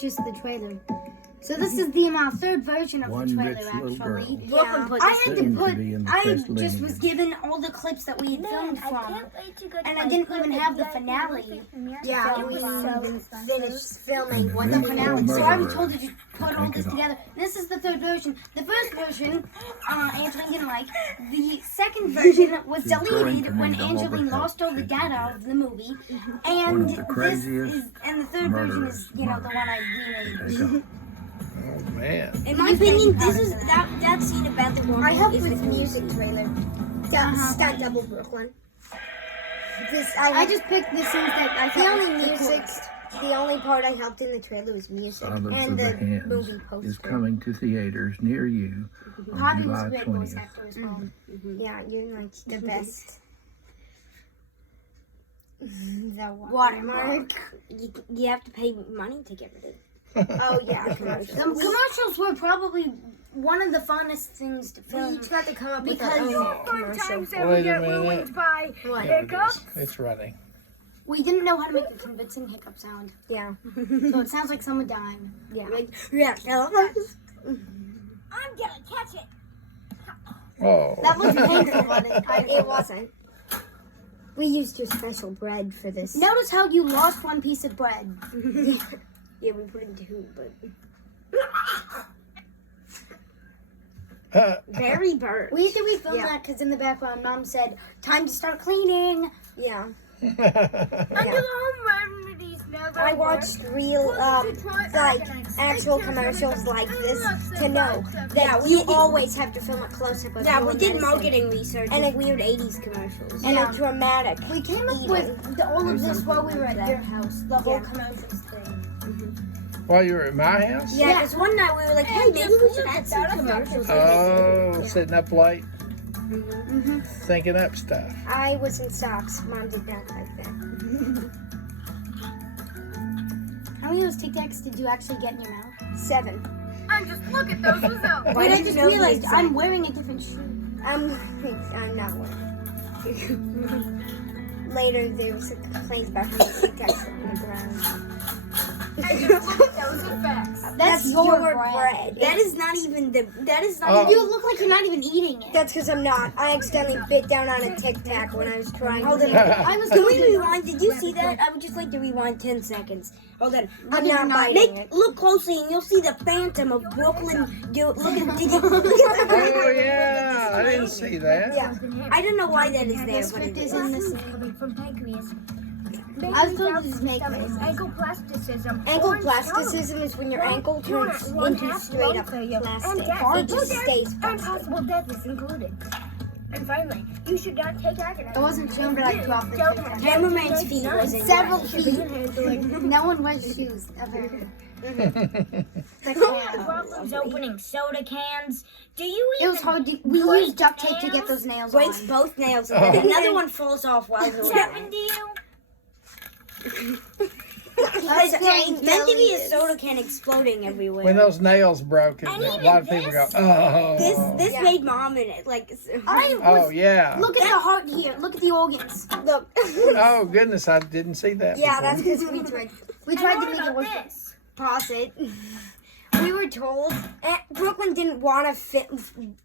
just the trailer. So this is the third version of the trailer, actually. Yeah. I just was given all the clips that we had filmed from, and I didn't even have the finale. Yeah, we finished filming The finale. So I was told to just put all this together. This is the third version. The first version, Angeline didn't like. The second version was deleted when Angeline lost all the data of the movie, and the third version is, the one I remade. Oh man! In my opinion, this is that scene about the woman. I have is the this music trailer. Stunt Double Brooklyn. I just picked the scenes that I thought The only part I helped in the trailer was music and the movie poster. Is coming to theaters near you on Poppy was a July great voice 20th. actor as well. Yeah, you're like the best. The Watermark. You have to pay money to get rid of it. Oh yeah, The commercials were probably one of the funnest things to We film. each got to come up with Because- our own commercial. Wait a minute. What? It's running. We didn't know how to make a convincing hiccup sound, Yeah. so it sounds like someone dying. Yeah. Yeah. I'm gonna catch it. Oh. That was painful, wasn't it? It wasn't. We used your special bread for this. Notice how you lost one piece of bread. Yeah, we put in two, but very burnt. We filmed Yeah. that because in the background, Mom said, "Time to start cleaning." Yeah. Yeah. I watched real, actual commercials like this to know that we always have to film a close-up of Yeah, real we did medicine. marketing research. And weird 80s commercials. And Yeah. a dramatic. We came up with all of this while we were at your house. The whole commercials thing. While you were at my house? Yeah, because one night we were like, hey, maybe we should add some commercials. Oh, sitting up late, thinking up stuff. I was in socks. Mom did not like that. How many of those Tic Tacs did you actually get in your mouth? 7. And just look at those results. Why Wait, I did you just know the realized exact- I'm wearing a different shoe. I'm not one. Later, there was a complaint about how the Tic Tacs on the ground. And just look at those effects. That's your bread. That is not even Oh. You look like you're not even eating it. That's because I'm not. I accidentally bit down on a Tic Tac when I was trying Hold to. on. I was Can going we to rewind? Did you see that? I would just like to rewind 10 seconds. Hold on. I'm not biting it. Look closely and you'll see the Phantom of Brooklyn. Did you look at Oh, yeah. I didn't see that. Yeah. I don't know why that is The there, but script it is is. in this. Coming from pancreas. I was told to just make Ankle plasticism. Ankle plasticism is when your ankle turns into straight up plastic. It just stays And plastic. possible death is included. And finally, you should not take agonizing. It wasn't shown for like 12 Tic Tacs. Cameraman's feet was in Several feet. No one wears shoes, apparently. Problems opening soda cans. Do you It was hard to. We used duct tape to get those nails breaks on. both nails and then another one falls off while you're happen to you? It's meant to be a soda can exploding everywhere. When those nails broke, a lot of people go, oh. This made Mom in it like. Oh, yeah. Look at the heart here. Look at the organs. Look. Oh, goodness, I didn't see that Yeah, before. that's because we tried. We tried to make it work. This. Pause it. We were told Brooklyn didn't want to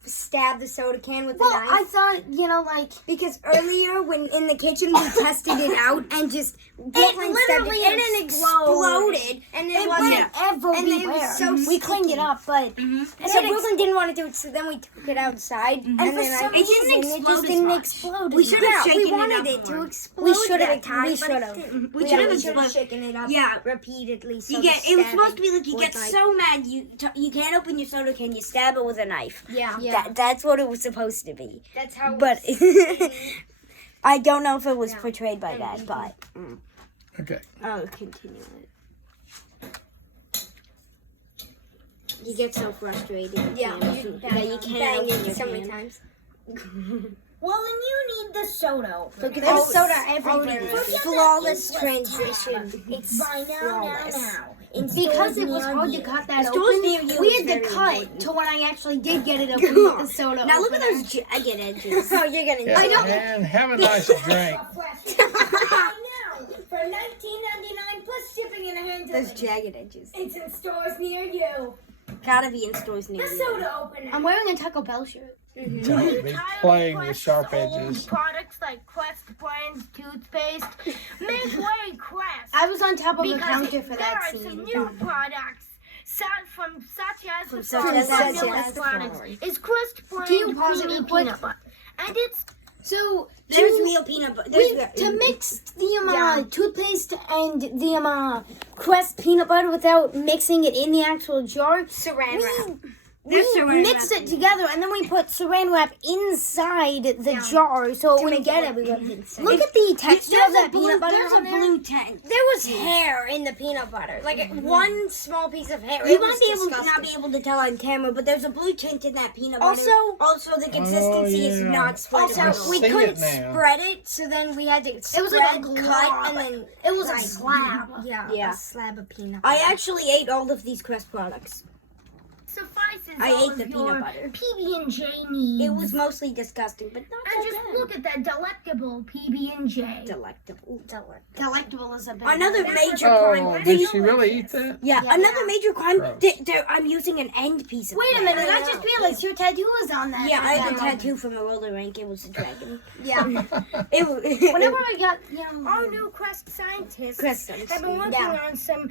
stab the soda can with the Well, knife. I thought, like. Because earlier, when in the kitchen, we tested it out and just Brooklyn stabbed literally it and it exploded, and it wasn't. And it everywhere. was so We cleaned it up, but And so Brooklyn didn't want to do it, so then we took it outside, and then It just didn't explode. We should have shaken we it wanted up it to more. explode. We should that have. time, We but should it have. didn't. We Yeah, should have we should have exploded. shaken it up. Yeah. Repeatedly. So It was supposed to be like you was get like- so mad you can't open your soda can, you stab it with a knife. Yeah. That's what it was supposed to be. That's how. But I don't know if it was portrayed by that, but Okay. I'll continue it. you get so frustrated. Yeah, you can't Bang open it your so many can. times. Well, then you need the soda. look at there's soda everywhere. Flawless transition. It's by now. Because it was hard to cut that stores near open, you we is had to very cut important. to when I actually did get it open with the soda. Now look at opener. those jagged edges. Oh, you're getting. Yeah, man, have a nice drink. By now, for $19.99 plus shipping and a hand Those jagged edges. It's in stores near you. Gotta be in stores near The you. soda opener. I'm wearing a Taco Bell shirt. Don't be playing with sharp edges. Products like Crest brands toothpaste. Make way, Crest. I was on top of the Because counter for there that are some scene. new products. Such as the such flowers, as vanilla the products. flowers. It's Crest brand Do you pause it creamy real quick? peanut butter. And it's So There's to- real peanut butter. to mix the toothpaste and the Crest peanut butter without mixing it in the actual jar, Saran wrap. we mixed it together and then we put saran wrap inside the jar so it wouldn't get everywhere. Look at the texture of that peanut butter There's a on there. blue tank. There was hair in the peanut butter, like one small piece of hair. You You might might be be able- able not be able to tell on camera, but there's a blue tint in that peanut butter. Also, the consistency is yeah. not spread. I Also, we see it couldn't now. spread it, so then we had to spread, was like a cut, glob. and then It was a like, slab. Yeah, A slab of peanut I butter. actually ate all of these Crest products. suffices I all ate the of peanut your butter. PB&J needs. It was mostly disgusting, but not And just look at that delectable PB&J. delectable. Delectable is a bit. Another major Oh, crime. did she really eat that? Yeah, Yeah. another major crime. Gross. I'm using an end piece of. Wait a minute! I just realized your tattoo was on that. Yeah, I have a that tattoo from a roller rink. It was a dragon. Yeah. It was. Whenever I got, Our new Crest scientists Crest sunscreen. have been working on some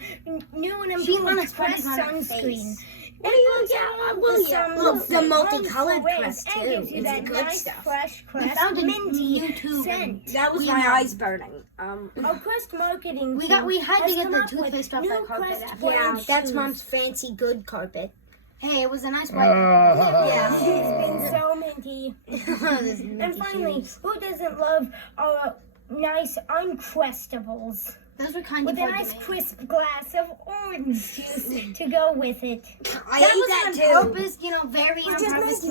new and She improved wanted to Crest put it on her sunscreen. face. What do you? Yeah, well, yeah. Look, the multicolored Crest and too. gives you It's that good nice, stuff. fresh, We Crest found it on minty YouTube. scent. That was my eyes burning. Our Crest marketing We team had to has get come the up with toothpaste off new that carpet Crest after. brand Yeah, that's shoes. Mom's fancy good carpet. Hey, it was a nice white. Yeah, it's been so minty. This And minty finally, shoes. who doesn't love our nice Uncrustables? Those were kind With of a nice crisp glass of orange juice to go with it. I That ate was that on too. purpose, very on purpose.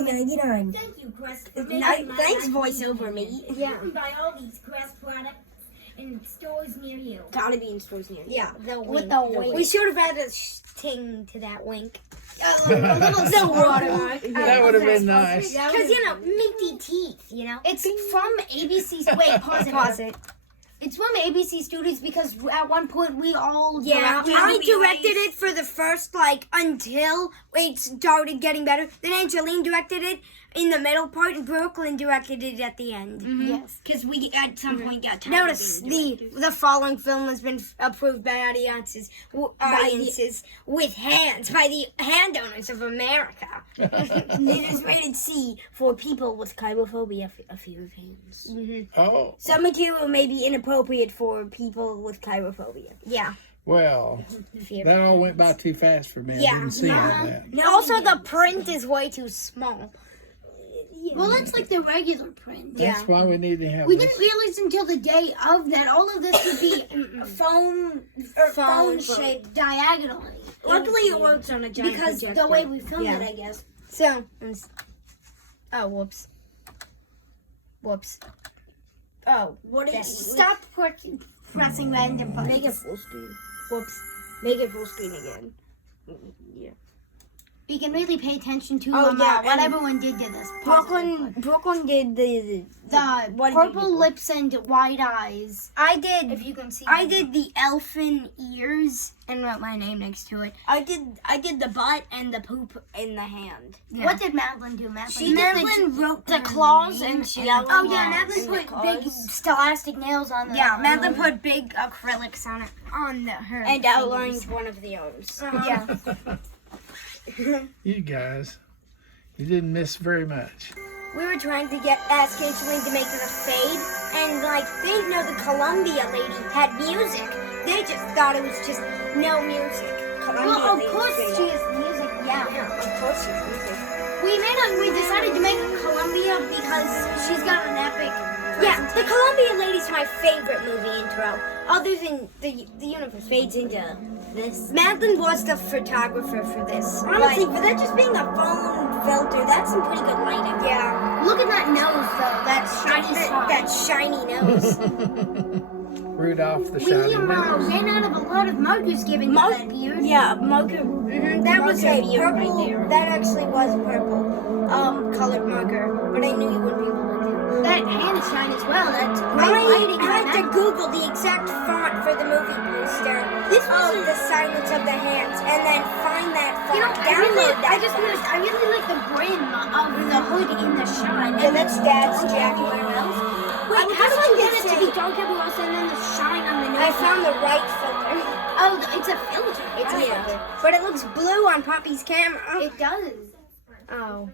Thank you, Crest. For Thanks, voiceover me. You can buy all these Crest products in stores near you. Gotta be in stores near you. Yeah, with wink. the wink. We should have had a ting to that wink. A little watermark. That would have been nice. Because, minty teeth, It's from ABC. Wait, pause it. It's from ABC Studios because at one point we all directed I it. directed it for the first, until it started getting better. Then Angeline directed it in the middle part, and Brooklyn directed it at the end. Yes. Because we, at some point, got tired Notice the following film has been approved by audiences with hands, by the hand owners of America. It is rated C for people with chirophobia, a fear of hands. Oh, Some material may be inappropriate for people with chirophobia. Yeah. well, that all went by too fast for me. I Yeah. didn't see all that. Also, the print is way too small. Well, that's like the regular print. That's why we need to have We this. didn't realize until the day of that all of this would be phone shaped diagonally. Luckily, it works on a giant Because projector. the way we filmed Yeah. it, I guess. So, oh, whoops. Oh, what is Stop pressing random buttons. Make it full screen. Whoops. Make it full screen again. Yeah. We can really pay attention to Oh, yeah, what and everyone did to this. Brooklyn did the what did you purple do? lips and white eyes. I did. If you can see. I did the elfin ears and wrote my name next to it. I did the butt and the poop in the hand. Yeah. What did Madeline do? Madeline wrote the claws and she. Oh yeah, Madeline put big scholastic nails on the. Yeah, Madeline put big acrylics on it her and outlined one of the arms. Yeah. You guys, you didn't miss very much. We were trying to ask Angeline to make it a fade, and they didn't know the Columbia lady had music. They just thought it was just no music. Well, of course she is music. Yeah. Of course she's music. We decided to make it Columbia because she's got an epic. Yeah, the Columbia lady's my favorite movie intro. Other than the universe fades into this. Madeline was the photographer for this. Honestly, for that just being a phone filter, that's some pretty good lighting. Yeah. Look at that nose though. That shiny That shiny nose. Rudolph the We Shiny Nose. ran out of a lot of markers given to that beard. Yeah, marker. That was a purple. That actually was purple. Colored marker. But I knew you wouldn't be able to do. That hand is shine as well. That's I great lighting right had to now. Google the exact font for the movie poster. This was The Silence of the Hands, and then find that font. You know, Download that. I just noticed. I really like the brim of the hood in the shine. Yeah, that's Dad's jacket. everywhere else. Wait, How how do do I I get it to say- be dark everywhere else and then the shine on the new I one? found the right filter. Oh, it's a filter. It's a Right. filter. But it looks blue on Poppy's camera. It does. Oh.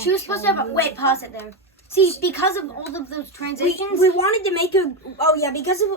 She was supposed to have a wait. Pause it there. See, because of all of those transitions. We wanted to make a. Oh yeah, because of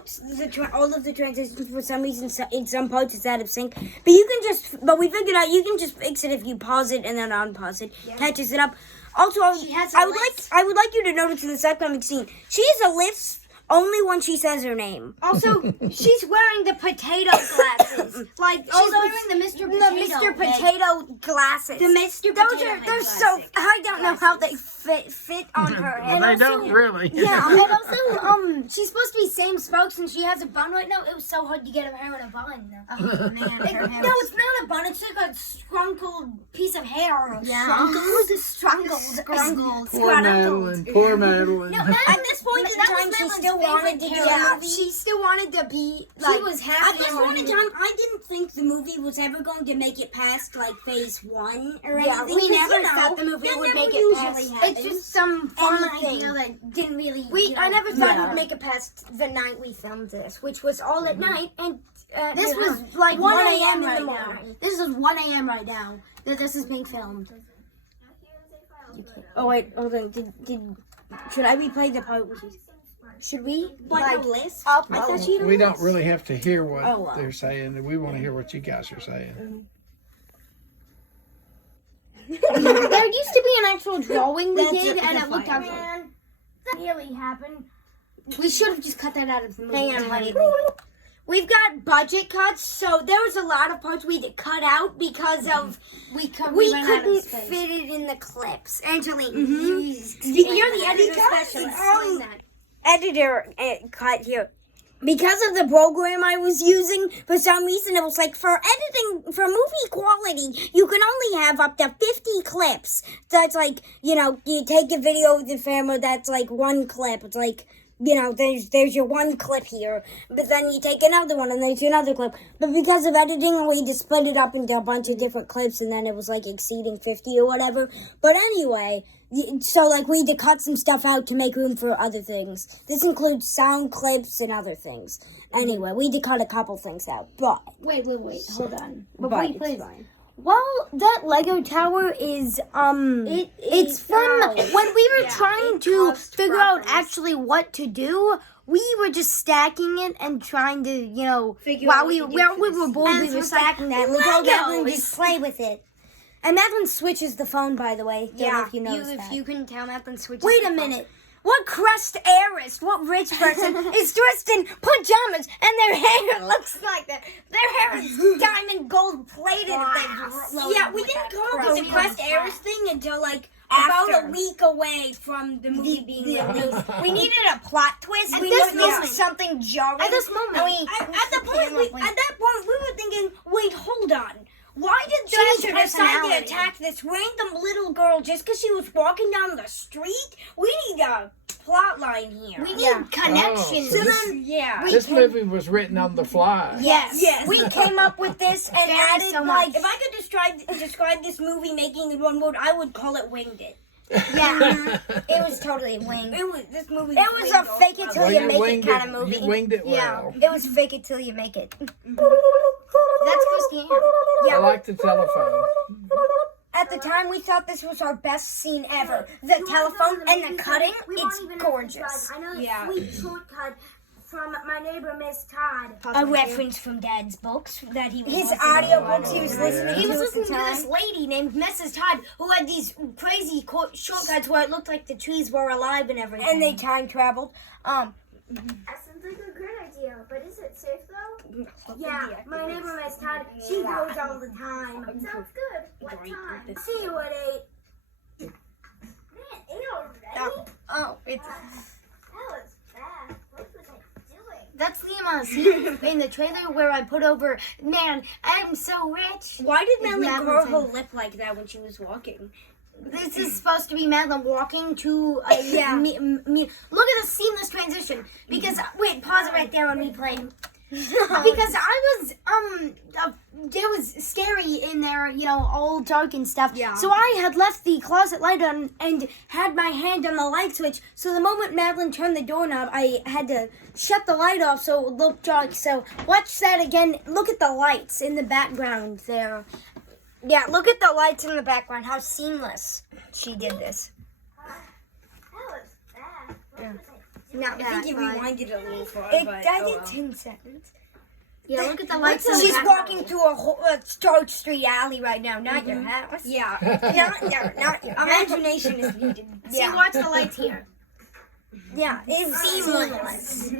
all of the transitions, for some reason, in some parts it's out of sync. But you can just. But we figured out you can just fix it if you pause it and then unpause it. Catches it up. Also, She has a I would lisp. like you to notice in this upcoming scene, she has a lisp only when she says her name. Also, she's wearing the potato glasses. Like, She's wearing the Mr. the Potato. Mr. Potato glasses. The Mr. Those Potato are, Head they're so, glasses. I don't know how they fit on her head. Well, they don't really. Yeah, and also, she's supposed to be Sam Sparks, and she has a bun right now. It was so hard to get her hair in a bun. Oh, man, her hair No, it's not a bun. It's like a scrunkled piece of hair. Yeah. Scrunkled. Poor Madeline. Poor Madeline. No, that, At this point in that time, was she Madeline's still favorite wanted to Carol get movie. She still wanted to be like. She was At happy. this point in time, I didn't think the movie was ever going to make it past like phase 1 or Yeah, anything. we 'cause, never you know, thought the movie that would never make it usually past. happens. It's just some fun idea thing. that didn't really. I never thought Yeah. it would make it past the night we filmed this, which was all at night, and This was like 1 a.m. in right the now. morning. This is 1 a.m. right now that this is being filmed. Oh wait, hold on. Should I replay the part? Should we Like a list? up? I thought she. We don't really have to hear what Oh, wow. they're saying. We want to hear what you guys are saying. There used to be an actual drawing we That's did, it, and that's it looked fine. ugly. That really happened. We should have just cut that out of the movie. Hang on, entirely. We've got budget cuts, so there was a lot of parts we had to cut out because of We we ran out of couldn't space. fit it in the clips. Angeline, You're the editor Because, specialist. that. Editor cut here. Because of the program I was using, for some reason it was like for editing, for movie quality, you can only have up to 50 clips. That's like, you know, you take a video with the camera, that's like one clip. It's like, you know, there's your one clip here, but then you take another one and there's another clip. But because of editing, we just split it up into a bunch of different clips, and then it was like exceeding 50 or whatever. But anyway, so like we had to cut some stuff out to make room for other things. This includes sound clips and other things. Anyway, we had to cut a couple things out, but Wait, hold on. but Wait, please. it's fine. Well, that Lego tower is it's from when we were trying to figure out actually what to do. We were just stacking it and trying to, you know, while we were bored, we were stacking that. We told Madeline just play with it. And Madeline switches the phone, by the way. Don't know if you noticed if that. you couldn't tell, Madeline switches. Wait the a phone. minute. What crust heiress, what rich person is dressed in pajamas and their hair looks like that? Their hair is diamond gold plated. Yeah, we didn't come up with the Crest Heiress thing until like about a week away from the movie being released. We needed a plot twist. At We this needed moment- something jarring. At this moment, At that point, we were thinking, wait, hold on. Why did She needs Thrasher decide to personality. attack this random little girl just because she was walking down the street? We need a plot line here. We need connections. Oh, so So this- then, This movie was written on the fly. yes, Yes. we came up with this and added so like, If I could describe this movie making in one word, I would call it Winged It. yeah, it was totally winged. This movie. It was a fake it till Well, you you make it winged kind it- of movie. you winged it Yeah, well. it was fake it till you make it. that's Christiane. I like the telephone. At the time, we thought this was our best scene ever. The telephone and the cutting, it's gorgeous. I know Yeah. sweet shortcut from my neighbor Miss Todd. A reference from Dad's books that he was His listening to. audiobooks he was listening He to was at the listening to time. this lady named Mrs. Todd who had these crazy shortcuts where it looked like the trees were alive and everything. And they time traveled. That sounds like a great idea, but is it safe though? Yeah, my neighbor Miss Todd, she goes all the time. Sounds good. What time? See you at 8. Man, 8 already? Oh, it's That was fast. What was I doing? That's the scene in the trailer where I put over, man, I'm so rich. Why did Melanie Madeline curl her saying- lip like that when she was walking? This is supposed to be Madeline walking to a Look at the seamless transition. Because wait, pause it right there when we play. Because I was it was scary in there, all dark and stuff. Yeah. So I had left the closet light on and had my hand on the light switch. So the moment Madeline turned the doorknob, I had to shut the light off so it looked dark. So watch that again. Look at the lights in the background there. Yeah, look at the lights in the background. How seamless she did this. That was bad. Yeah. Not I think you bad. rewinded a little far. I did 10 seconds. Yeah, look at the lights in the She's background. walking through a Star Street alley right now, not your house. Yeah. Not your imagination is needed. See, watch the lights here. Yeah, it's Seamless. I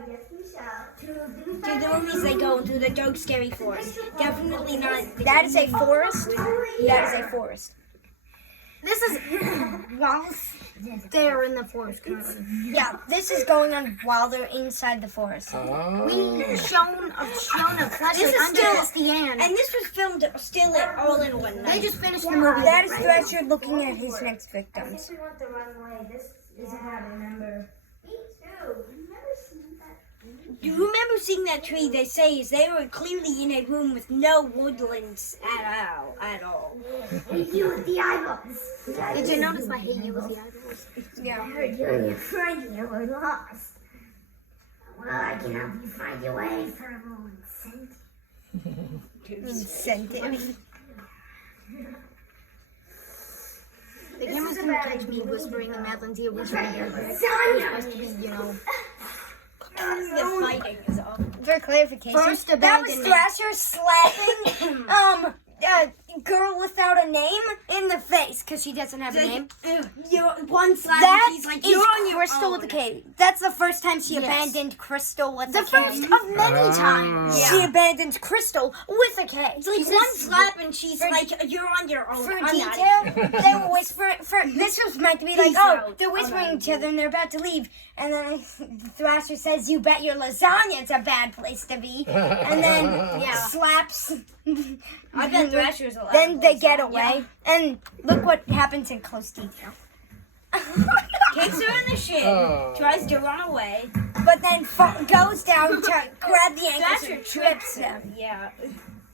guess we shall. To the movies they go through the dark, scary forest. Definitely not. That is a forest. That is a forest. This is whilst they're in the forest currently. Yeah, this is going on while they're inside the forest. We shown a flashlight This is under still- Christiane. And this was filmed still all in one They night. just finished the movie. That is Thrasher looking at his next I victims. think we want the wrong way. This is what I remember. Me too. I've never seen that. Do you remember seeing that tree? They say is they were clearly in a room with no woodlands at all. You with the eyeballs. Did you notice my hate you with the eyeballs? I heard you and your friend you were lost. Well, I can help you find your way for a moment. Incentive. The camera's gonna catch me whispering in Madeline's ear, which right here. It's supposed to be, The fighting is off. For clarification, First that was abandonment. Thrasher slapping girl without a name in the face because she doesn't have a name. One slap That and she's like, is you're on your Crystal own. with a K. That's the first time she Yes. abandoned Crystal with The a K. first of many times. She abandoned Crystal with a K. It's like She one says- slap and she's like, you're on your own. For I'm not. detail, they were whispering. This was meant to be like, Peace oh, out. they're whispering each other and they're about to leave. And then Thrasher says, "You bet your lasagna it's a bad place to be." And then slaps. I bet Thrasher's allowed. Then they get away, and look what happens in close detail. Kicks her in the shin, Oh. tries to run away. But then goes down to grab the ankles and trips them. Yeah.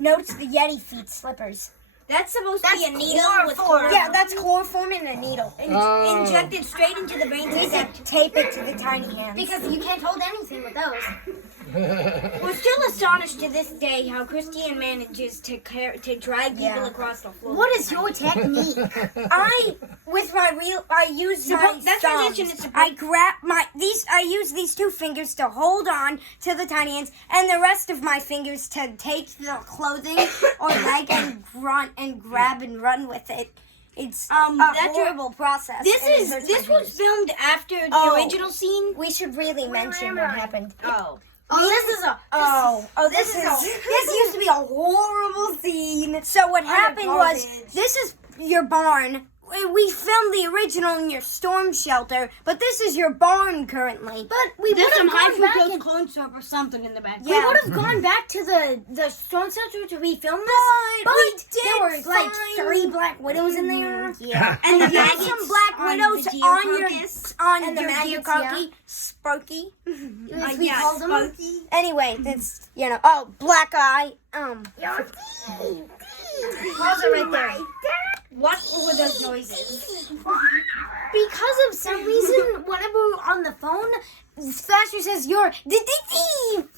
Notes the Yeti feet slippers. That's supposed to be a That's needle with chloroform. Yeah, that's chloroform in a needle. Oh. injected straight into the veins. They said tape it to the tiny hands. Because you can't hold anything with those. We're still astonished to this day how Christiane manages to drag people across the floor. What is your technique? I use my that transition thumbs. is I grab I use these two fingers to hold on to the tiny hands, and the rest of my fingers to take the clothing or leg and grab and run with it. It's a that's your- horrible process. This and it is hurts this my was fingers. filmed after the Oh. original scene. We should really mention what happened. Oh. This used to be a horrible scene. So what happened was, this is your barn. We filmed the original in your storm shelter, but this is your barn currently. But we would There's some have high gone back fructose and corn syrup or something in the back. we would have gone back to the storm shelter to refilm this. But we there were did like find- 3 black widows in there. Yeah, And the there's maggots some black on widows the deer on your carcass. on the your deer maggots, carcass, Sparky. As we called them. Anyway, that's black eye. Pause it right there. What were those noises? Because of some reason, whenever we're on the phone, Thrasher says you're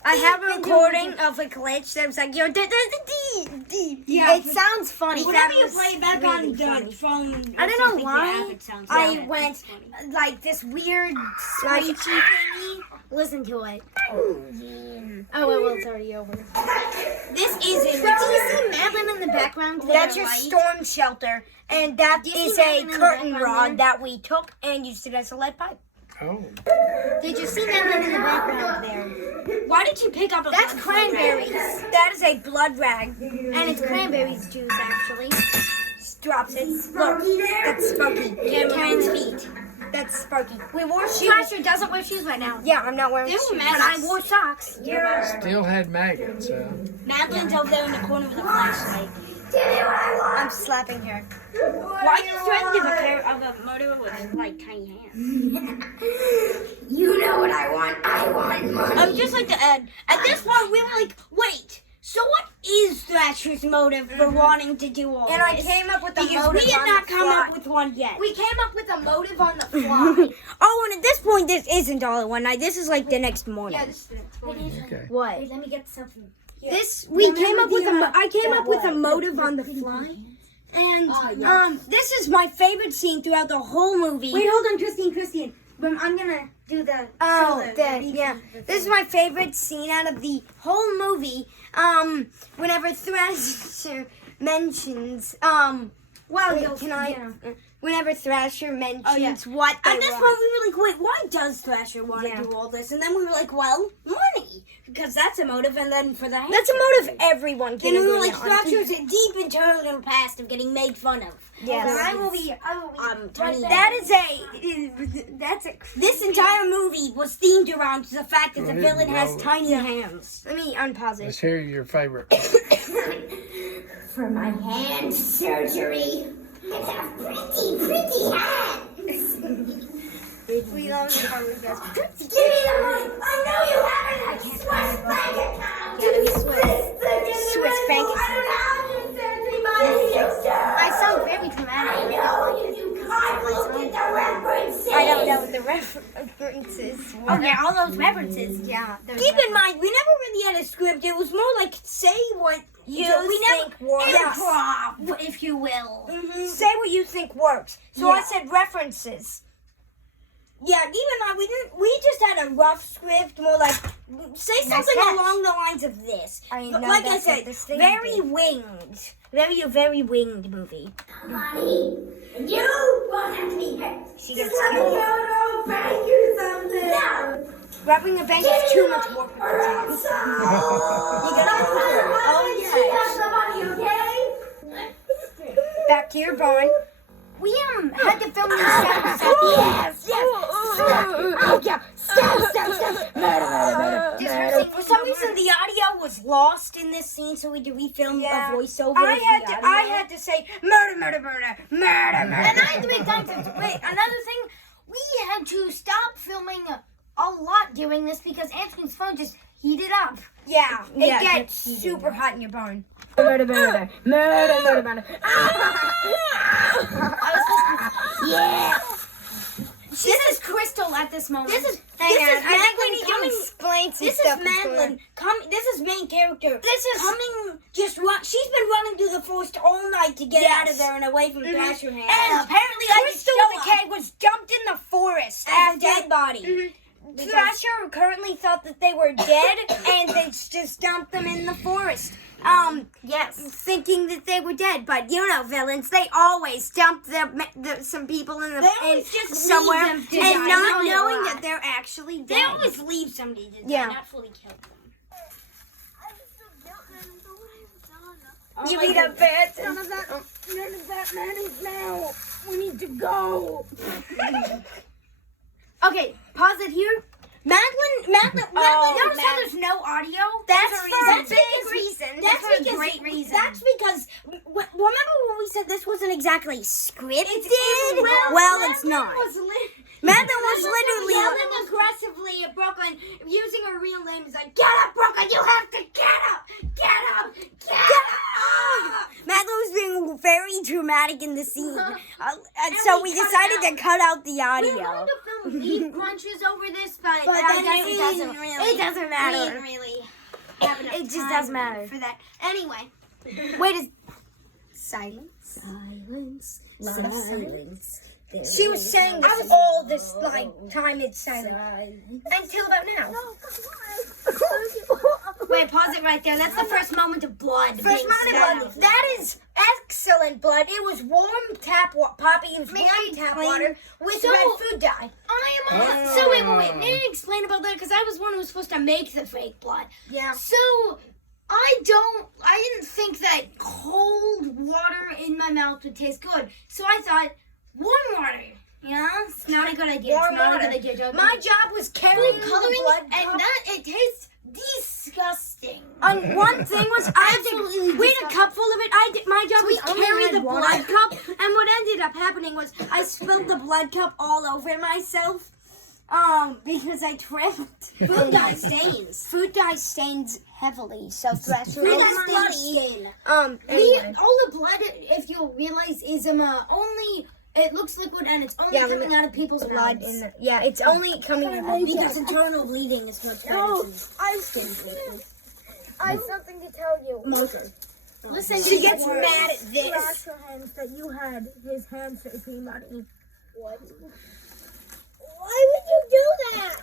I have a recording of a glitch that was like, yo, Yeah. it sounds funny. Whenever That you was play it back really on the funny. phone, I don't know why I went like this weird, like, thingy. Listen to it. Oh, well, it's already over. This isn't. But do you see Madeline in the background? that's there, your right? storm shelter, and that Do you is see a Madeline in the curtain background rod that we took and used it as a lead pipe. Oh. Did you see Madeline in the background there? Why did you pick up a That's blood cranberries. That is a blood rag. And it's cranberries juice, actually. drops it. Look, that's Sparky. Cameraman's feet. That's Sparky. We wore shoes. Tasha doesn't wear shoes right now. Yeah, I'm not wearing They were shoes. masks. But I wore socks. Still had maggots. Madeline's over there in the corner with a flashlight. I'm slapping her. Why are you threatening of a murderer with like tiny hands? You know what I want. I want money. I would just like to add, at this point we were like, wait, so what is Thrasher's motive for wanting to do all And I this? came up with a Because motive we had on not the come fly. up with one yet. We came up with a motive on the fly. Oh, and at this point, this isn't all at one night. This is like the next morning. Yeah, this is Okay. What? Wait, let me get something. This we came up with I came up with a motive on the fly. And this is my favorite scene throughout the whole movie. Wait, hold on, Christine. I'm gonna do the. Yeah. This is my favorite scene out of the whole movie. Whenever Thrasher mentions, whenever Thrasher mentions what they At this want. point, we were like, wait, why does Thrasher want to do all this? And then we were like, well, money. Because that's a motive. And then for the hands. That's a motive everyone can And we were agree like, on. Thrasher's a deep internal past of getting made fun of. Yes. I will be. Tiny That's a. This entire movie was themed around the fact that Go the ahead villain and has roll it. tiny hands. Let me unpause Let's it. hear your favorite. For my hand surgery. It's a pretty hands. We love the part where he goes, Give me the money. I know you have it. Swiss bank account. Yeah, it'd be Swiss bank I don't have your surgery money, sister. I sound very I dramatic. know you do. I looked at the references. I don't know what the references were. Oh yeah, all those references. Yeah. Keep in mind, we never really had a script. It was more like, say what you think works. Improv, if you will. Say what you think works. So I said references. Yeah, keep in mind, we just had a rough script, more like, say something catch. along the lines of this. I But know like I that's what said, this thing very did. winged. Very winged movie. Money. You won't have to be here. She Just gets let me killed. go to a bank or something. No. Robbing a bank is too much work. Or else You gotta go to her. Oh, Oh, yes. Okay? Back to your barn. We had to film these sounds. Oh, yeah. Stop. For some reason, the audio was lost in this scene, so we had to refilm Yeah. a voiceover. I of the had audio. to say murder. And I had to make time for wait, another thing, we had to stop filming a lot doing this because Anthony's phone just heated up. Yeah, it Yeah, it gets super hot in your barn. I was Yeah. This is Crystal at this moment. This is I need to Madeline coming. explain some This is stuff. Madeline. This is main character. This is coming. Just run. She's been running through the forest all night to get out of there and away from Thrasher Hands. And apparently, Crystal the K was dumped in the forest as a dead body. Thrasher currently thought that they were dead, and they just dumped them in the forest. Yes. Thinking that they were dead, but you know, villains, they always dump some people in They always just somewhere, leave them to and die. not No, knowing no. that they're actually dead. They always leave somebody to die, Yeah. not fully kill them. You mean a bat? None of that matters now. We need to go. Okay, pause it here. Madeline. Notice how there's no audio? That's for for a a big reason. That's for a because, great reason. That's because, remember when we said this wasn't exactly scripted? Well, it's not. Madeline was literally yelling aggressively at Brooklyn, using her real name. He's like, "Get up, Brooklyn! You have to get up! Get up! Get up!" Madeline was being very dramatic in the scene, and so we decided to cut out the We wanted audio. to film deep punches over this, but, But I then guess we it doesn't didn't really- It doesn't matter. We didn't really have enough It just time doesn't matter. for that. Anyway, wait, is Silence. Silence. She was saying this all this time it's silent until about now. wait, pause it right there. That's the first moment of blood. First being amount of spat blood. out. That is excellent blood. It was warm tap water. Poppy used May warm I tap explain? water with So- red food dye. I am on. So wait. May I explain about that? Because I was one who was supposed to make the fake blood. Yeah. So I didn't think that cold water in my mouth would taste good. So I thought, warm water. Yeah, it's not a good idea. Warm it's not water. a good idea. Don't My do it. job was carrying the Coloring blood and cup. that it tastes disgusting. And one thing was, I had Absolutely we had a cup full of it. My job was only carry had the one. blood cup, and what ended up happening was I spilled the blood cup all over myself, because I tripped. Food dye stains. Food dye stains heavily, so Thrasher Food was dye bloody. stain. Anyway. All the blood, if you realize, is only. It looks liquid and it's only Yeah, coming out of people's blood mouths. in the, yeah, it's only coming out Because internal bleeding is much better. I have something to tell you. Listen, She gets mad at this. Thrasher hands that you had his hand shaking money. What? Why would you do that?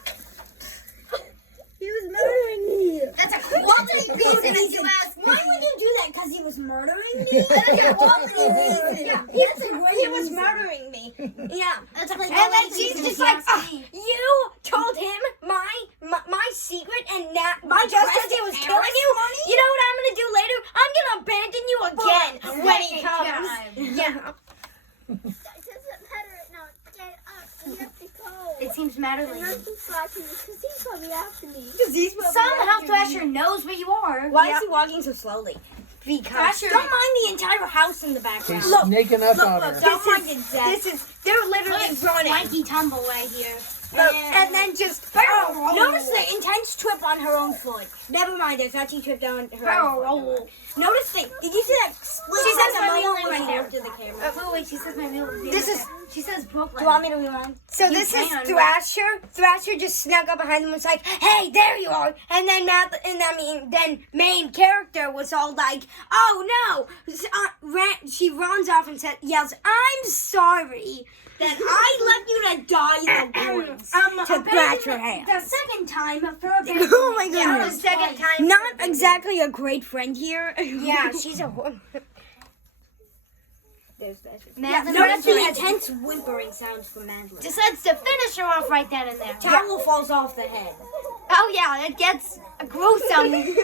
He was murdering me. That's a quality reason that you ask. Why would you do that? Because he was murdering me? That's a quality reason. Yeah, he was murdering me. Yeah. That's a And then quality she's reason just if like, you ask me. you told him my secret, and now just because he was killing you. You know what I'm gonna do later? I'm gonna abandon you again when he comes. Yeah. That doesn't matter. No, get up. We have to go. It seems matterly. And not keep watching me because he's coming after me. Somehow Thrasher knows where you are. Why is he walking so slowly? Because Thrasher- don't mind the entire house in the background. He's sneaking up on her. Don't mind it, Zach. They're literally running. Swanky tumble right here. And then just notice the intense trip on her own foot. Never mind, I thought she tripped on her own foot. Notice the. Did you see that? She says my my wheel right right there to the camera. Wait, she says my real name. This is- She says Brooklyn. Do you want me to rewind? So You this can. is Thrasher. Thrasher just snuck up behind him and was like, "Hey, there you are!" And then then main character was all like, "Oh no!" She runs off and yells, "I'm sorry that I left you to die in the woods." To Thrasher hand. The second time for a Oh my Yeah, goodness. the second time. Not exactly a great friend here. Yeah, she's a. There's that. Madeline Notice the has- intense whimpering sounds from Madeline. decides to finish her off right then and there. Towel falls off the head. Oh yeah, it gets gruesome.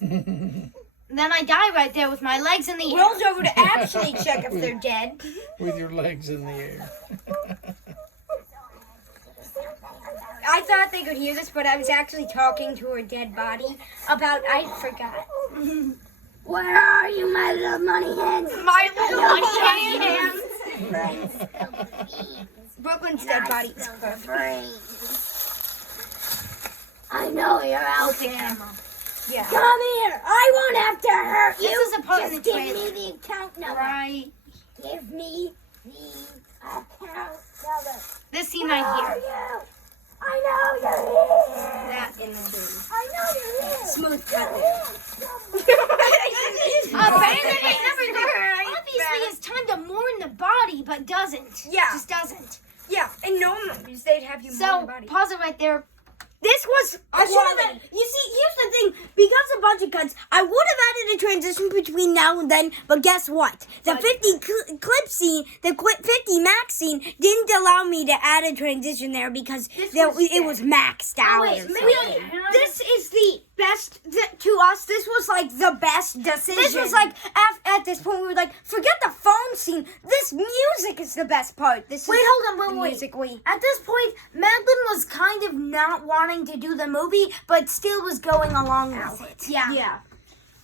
Then I die right there with my legs in the air. Rolls over to actually check if they're dead. With your legs in the air. I thought they could hear this, but I was actually talking to her dead body about. I forgot. Where are you, my little money heads? My little money hands. Brooklyn's dead body is perfect. I know you're out there. Yeah. Come here. I won't have to hurt you. This is a part in Just the give trailer. me the account number. Right. Give me the account number. This scene Where right are here. you? I know you're here. That in the tree. I know you're here. Smooth cut. Abandonment obviously it's time to mourn the body, but doesn't. Yeah. Just doesn't. Yeah, in normal movies they'd have you So move your body. pause it right there. This was quality. You see, here's the thing. Because of budget cuts, I would have added a transition between now and then, but guess what? The 50 clip scene, the 50 max scene, didn't allow me to add a transition there because it was maxed out. This is the best to us. This was like the best decision. This was like at this point we were like, forget the phone scene. This music is the best part. This Wait, is hold on, the wait. music we. At this point, Madeline was kind of not wanting to do the movie, but still was going along with it. Yeah. Yeah.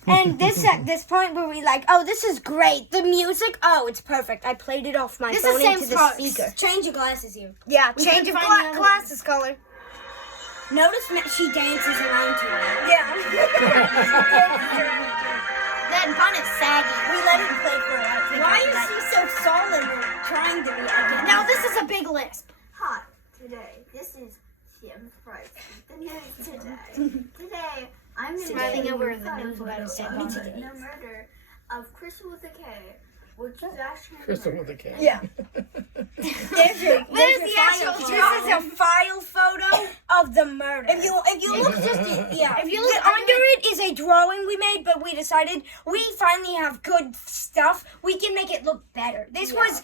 And this at this point where we like, oh, this is great. The music, oh, it's perfect. I played it off my This phone is into Sam the Sparks. speaker. Change your glasses here. Yeah, We change couldn't of find the other glasses color. Notice she dances around to it. Yeah. That bun is saggy. We let it play for a while. Why is she so solid trying to be? Now this is a big lisp. Hi, today. This is Tim Price. The news today. Today, I'm going to Smiling tell over you the a news about his dead about body. the murder of Crystal with a K, which is actually Crystal with a K. Yeah. There's the actual This is a file photo of the murder. If you look if you look under it is a drawing we made, but we decided we finally have good stuff. We can make it look better. This was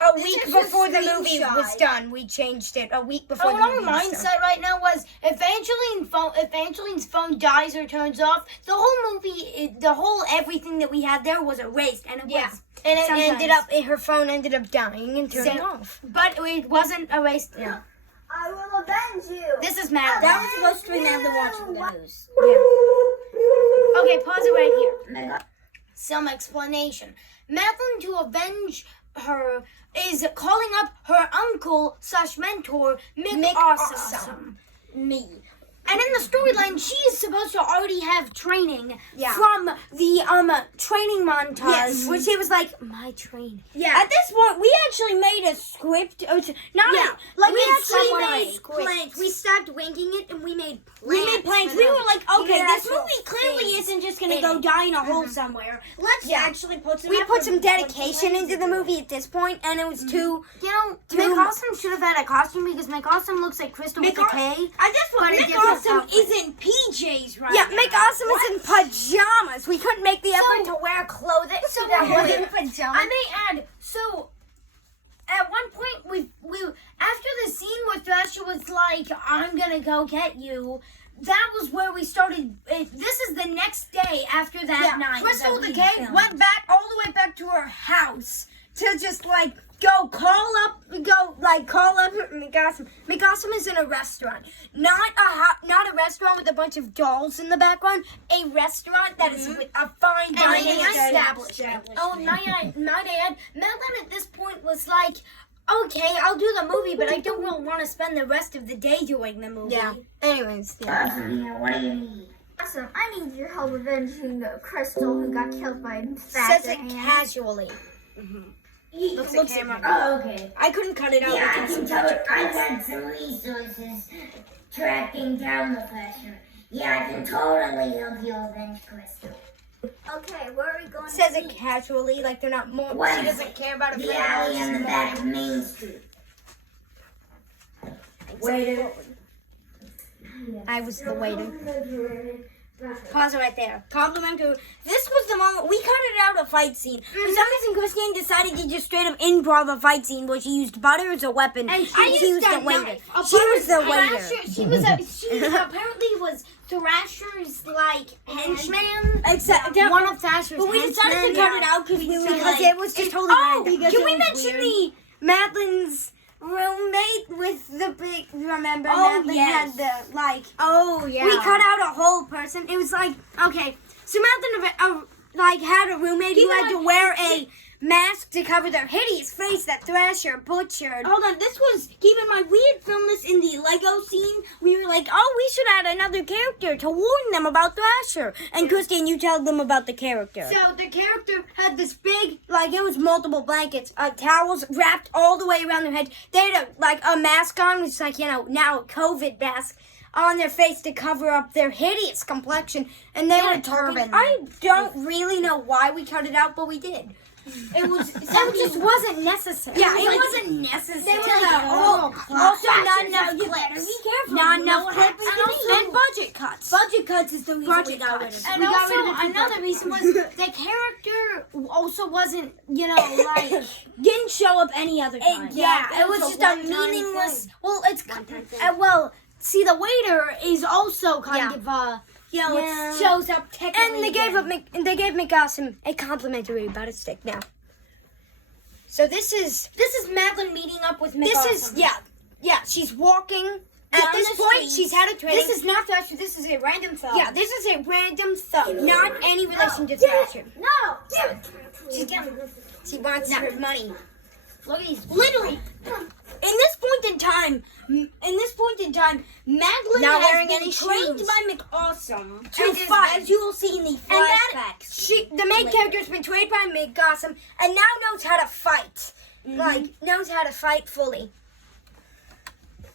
A This week is a before the movie screenshot. was done, we changed it. A week before Oh, the movie our was done. mindset right now was if Angeline's phone dies or turns off, the whole movie, the whole everything that we had there was erased, and it Yeah. was. And it Sometimes. ended up, her phone ended up dying and turning So- off. But it wasn't erased. Yeah. I will avenge you. This is Madeline. That was supposed to be Madeline watching the news. Okay, pause it right here. Some explanation. Madeline, to avenge her, is calling up her uncle / mentor, Mick Awesome. Me. And in the storyline, she is supposed to already have training Yeah. from the training montage, Yes. which it was like my training. Yeah. At this point, we actually made a script. Not Yeah. like We we actually actually made made plans. We stopped winging it and we made plans. We made plans. for We them. were like, okay, made this actual movie clearly things isn't just gonna in go it. die in a hole somewhere. Let's Yeah. actually put some. We effort put some into it. dedication into the movie at this point, and it was too. You know, Too Mick much. Awesome should have had a costume because Mick Awesome looks like Crystal with a K. At this But point, it Mick gives us Awesome outfit. is in PJs right Yeah, now. Mick Awesome is in pajamas. We couldn't make the effort to wear clothing So that wait, wasn't pajamas. I may add, so at one point we after the scene where Thrasher was like, "I'm gonna go get you," that was where we started. This is the next day after that night. Crystal that the we K filmed. went back all the way back to her house to just like call up Mick Awesome. Mick Awesome is in a restaurant, not a restaurant with a bunch of dolls in the background. A restaurant that is with a fine dining establishment. Oh, might I add, Madeline at this point was like, "Okay, I'll do the movie, but I don't really want to spend the rest of the day doing the movie." Yeah. Anyways, yeah. Awesome. I need your help avenging the Crystal who got killed by Says it Thatcher. casually. Looks at camera. Oh, okay. I couldn't cut it out. Yeah, I because can it's tell such a- I got some resources tracking down the Thrasher. Yeah, I can totally help you avenge Crystal. Okay, where are we going? Says to it eat? casually, like they're not more. What? She doesn't care about it. The alley in the back of Main Street. Waiter. I was the waiter. Pause it right there. Complimentary. This was the moment we cut it out a fight scene. For some reason, Christine decided to just straight up improv a fight scene where she used butter as a weapon. And she was the waiter. She was the waiter. She apparently was Thrasher's like henchman. Except One of Thrasher's But we decided to henchmen. cut it out because we were Because like, it was just totally oh, random. can we mention the Madeline's roommate with the big? Remember, Oh, Madeline yes. had the like. Oh yeah. We cut out a whole person. It was like, okay, so Madeline like had a roommate who had to wear a mask to cover their hideous face that Thrasher butchered. Hold on, this was, keep in mind, we had filmed this in the Lego scene. We were like, oh, we should add another character to warn them about Thrasher. And Christine, you tell them about the character. So the character had this big, like it was multiple blankets, towels wrapped all the way around their head. They had a mask on, which is like, now a COVID mask on their face to cover up their hideous complexion. And they were talking. turban. I don't really know why we cut it out, but we did. It just wasn't necessary. Yeah, it wasn't necessary. They were like, oh, also not enough you clips. better be careful. Not You know enough what clips. happens And budget cuts. Budget cuts is the reason Budget we got rid cuts. of it. And We got also rid of the another reason was the character also wasn't, like Didn't show up any other time. it was just a one-time meaningless. thing. Well, it's see, the waiter is also kind of Yeah. it shows up technically and they gave Mick Awesome a complimentary butter stick now. So this is Madeline meeting up with Mick this Awesome. is she's walking. At Down this the point, street. she's had a training. This is not Thrasher. This is a random thug. Yeah, this is a random thug, not any relation to Thrasher. No! She wants her money. Look at these. Literally, in this point in time, Madeline Not has wearing been any trained shoes. by McAwesome to And fight. as you will see in the And that flashbacks. the main character's been trained by McAwesome and now knows how to fight. Knows how to fight fully.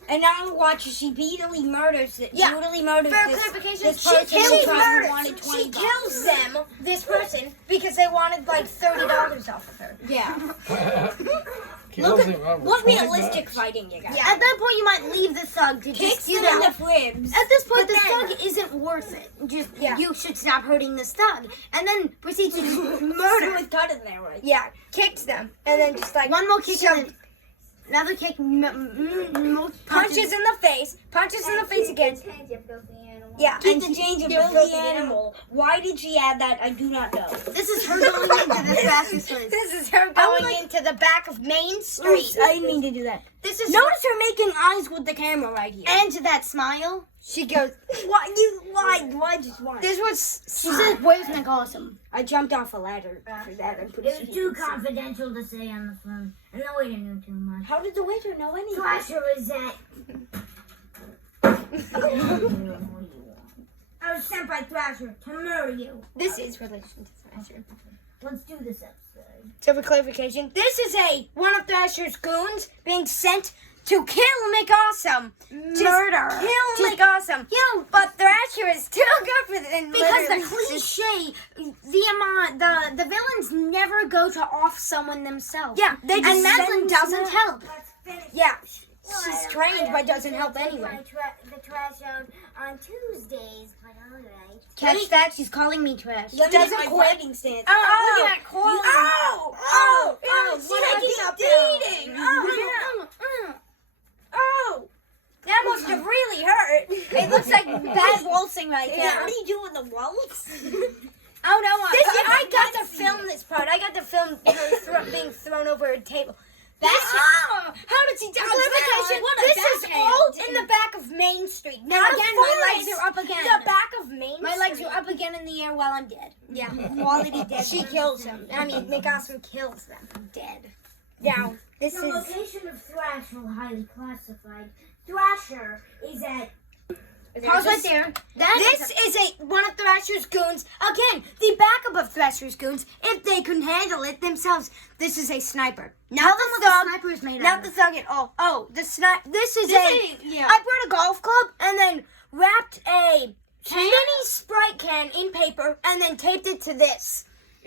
And now watch as she brutally murders For this clarification, this she person kills who murders. wanted She $20. kills them, this person, because they wanted like $30 off of her. Yeah. kills him over What 20 realistic bucks. fighting you got? Yeah. At that point, you might leave the thug to Kicks just do him in that. the ribs. At this point, But the then- thug isn't worth it. Just Yeah. you should stop hurting this thug, and then proceed to just Murder murder. with cut in there, right? Yeah, kicks them, and then just like One more kick shove- and then another kick. punches in the face, punches in the face again. Change it, filthy animal. Yeah, Keep and the change of yeah, filthy animal. Why did she add that? I do not know. This is her going into the fastest place. this is her going into the back of Main Street. Oops, I didn't mean to do that. This is Notice her making eyes with the camera right here. And to that smile. she goes. Why just why? This was. She says, "Where's Nick Awesome?" I jumped off a ladder for that. I'm pretty It was too confidential to say on the phone, and the waiter knew too much. How did the waiter know anything? Thrasher was at. I was sent by Thrasher to murder you. This is relation to Thrasher. Let's do this episode. So for clarification, this is one of Thrasher's goons being sent to kill McAwesome. Murder. Kill McAwesome. But Thrasher is too good for this. Because the cliche, the villains never go to off someone themselves. Yeah, they just And Madeline send doesn't help. Let's finish. Yeah, Well, she's I don't- trained I but don't doesn't usually help take anyway. the trash out on Tuesdays, but alright. Catch that? She's calling me trash. Let me Doesn't get my quit. fighting stance. Oh, look at that Corey. Oh, she's what taking I a did beating. Oh, that must have really hurt. It looks like bad waltzing right Yeah, now. what are you doing the waltz? Oh no! I got to film this part. I got to film her being thrown over a table. How did she die? Clarification, what a This is backhand. all in the back of Main Street. Now Not a again, my legs forest. are up again. The back of Main My legs are up again in the air while I'm dead. Yeah, quality dead. She kills him. I mean, McAwesome kills them. Dead. Now, this The is... location of Thrasher highly classified. Thrasher is at. Pause right there. This is one of Thrasher's goons. Again, the backup of Thrasher's goons, if they can handle it themselves. This is a sniper. Not the what thug. the sniper is made Not out the of. thug at all. Oh, the sniper. This is yeah. I brought a golf club and then wrapped a mini Sprite can in paper and then taped it to this.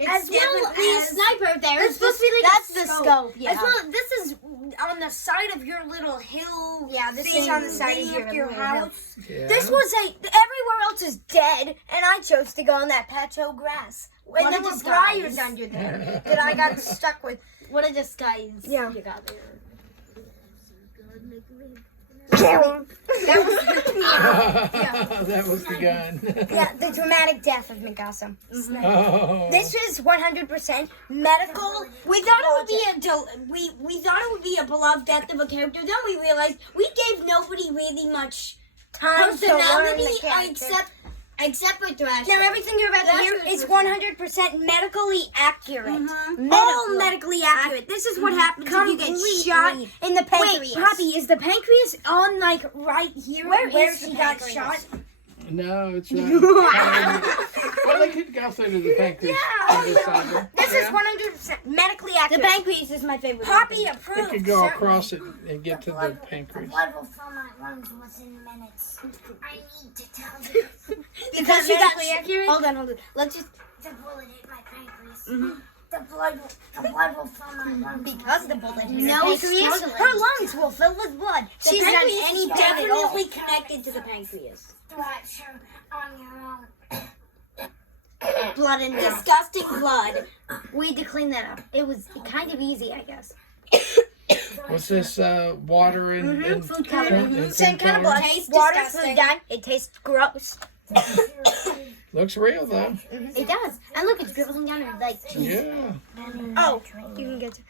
As well, the as- sniper there It's is supposed to be like that's a the scope. scope, yeah. As well, this is on the side of your little hill. Yeah, this thing is on the side of leading up to your little house. Yeah. This was everywhere else is dead, and I chose to go on that patch of grass. And What there a were disguise. briars under there that I got stuck with. What a disguise Yeah. you got there. That was That was the gun. yeah, the dramatic death of McAwesome. Oh. This is 100% medical. We thought it would be we thought it would be a beloved death of a character. Then we realized we gave nobody really much time to learn Personality, the character. except for Thrasher. Now everything you're about to hear Thrasher is is 100% medically accurate. Mhm. All medically accurate. This is what happens if you get shot in the pancreas. Wait, Poppy, is the pancreas on like right here Where is she the got pancreas? shot? No, it's right. Well, they could go through to the pancreas. on this side. This is Yeah. 100% medically The accurate. pancreas is my favorite. Poppy It approved. could go certainly. across it and get to the pancreas. Blood will fill my lungs within minutes. I need to tell you. Because she you got got sh- accurate. Hold on. Let's just The bullet hit my pancreas. The blood will fill my lungs. because the bullet hit No her pancreas, struggling. her lungs will fill with blood. The She's not pancreas any is dead at all. definitely connected to the pancreas. Thrasher on your own. Blood and disgusting blood. We had to clean that up. It was kind of easy, I guess. What's this? Water and Food coloring. and Same food kind of coloring? blood. Tastes Water, disgusting. food, done. It tastes gross. Looks real though. It does. And look, it's dribbling down her like cheese. Yeah. Oh, you can get to.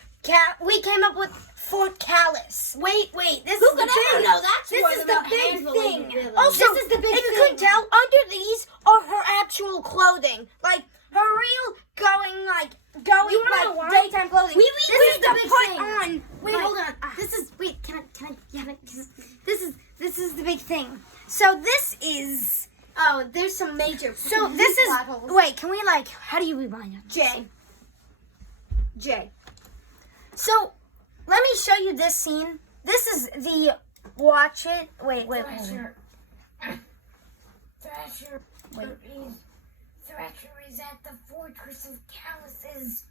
We came up with Fort Callus. Wait. This Who is the could ever thing. know that's This more is than the a big handful thing. of villains. Also, this is the big if you thing. could tell, under these are her actual clothing, like her real going like You wanna know why? daytime clothing. This is the to big put thing. on. Wait, like- hold on. This is wait. Can I? Yeah. This is the big thing. So this is. Oh, there's some major. So this is. plot holes. Wait, can we like How do you rewind it? J? So let me show you this scene. This is the watch it. Wait. Thrasher. Thrasher is at at the Fortress of Calluses.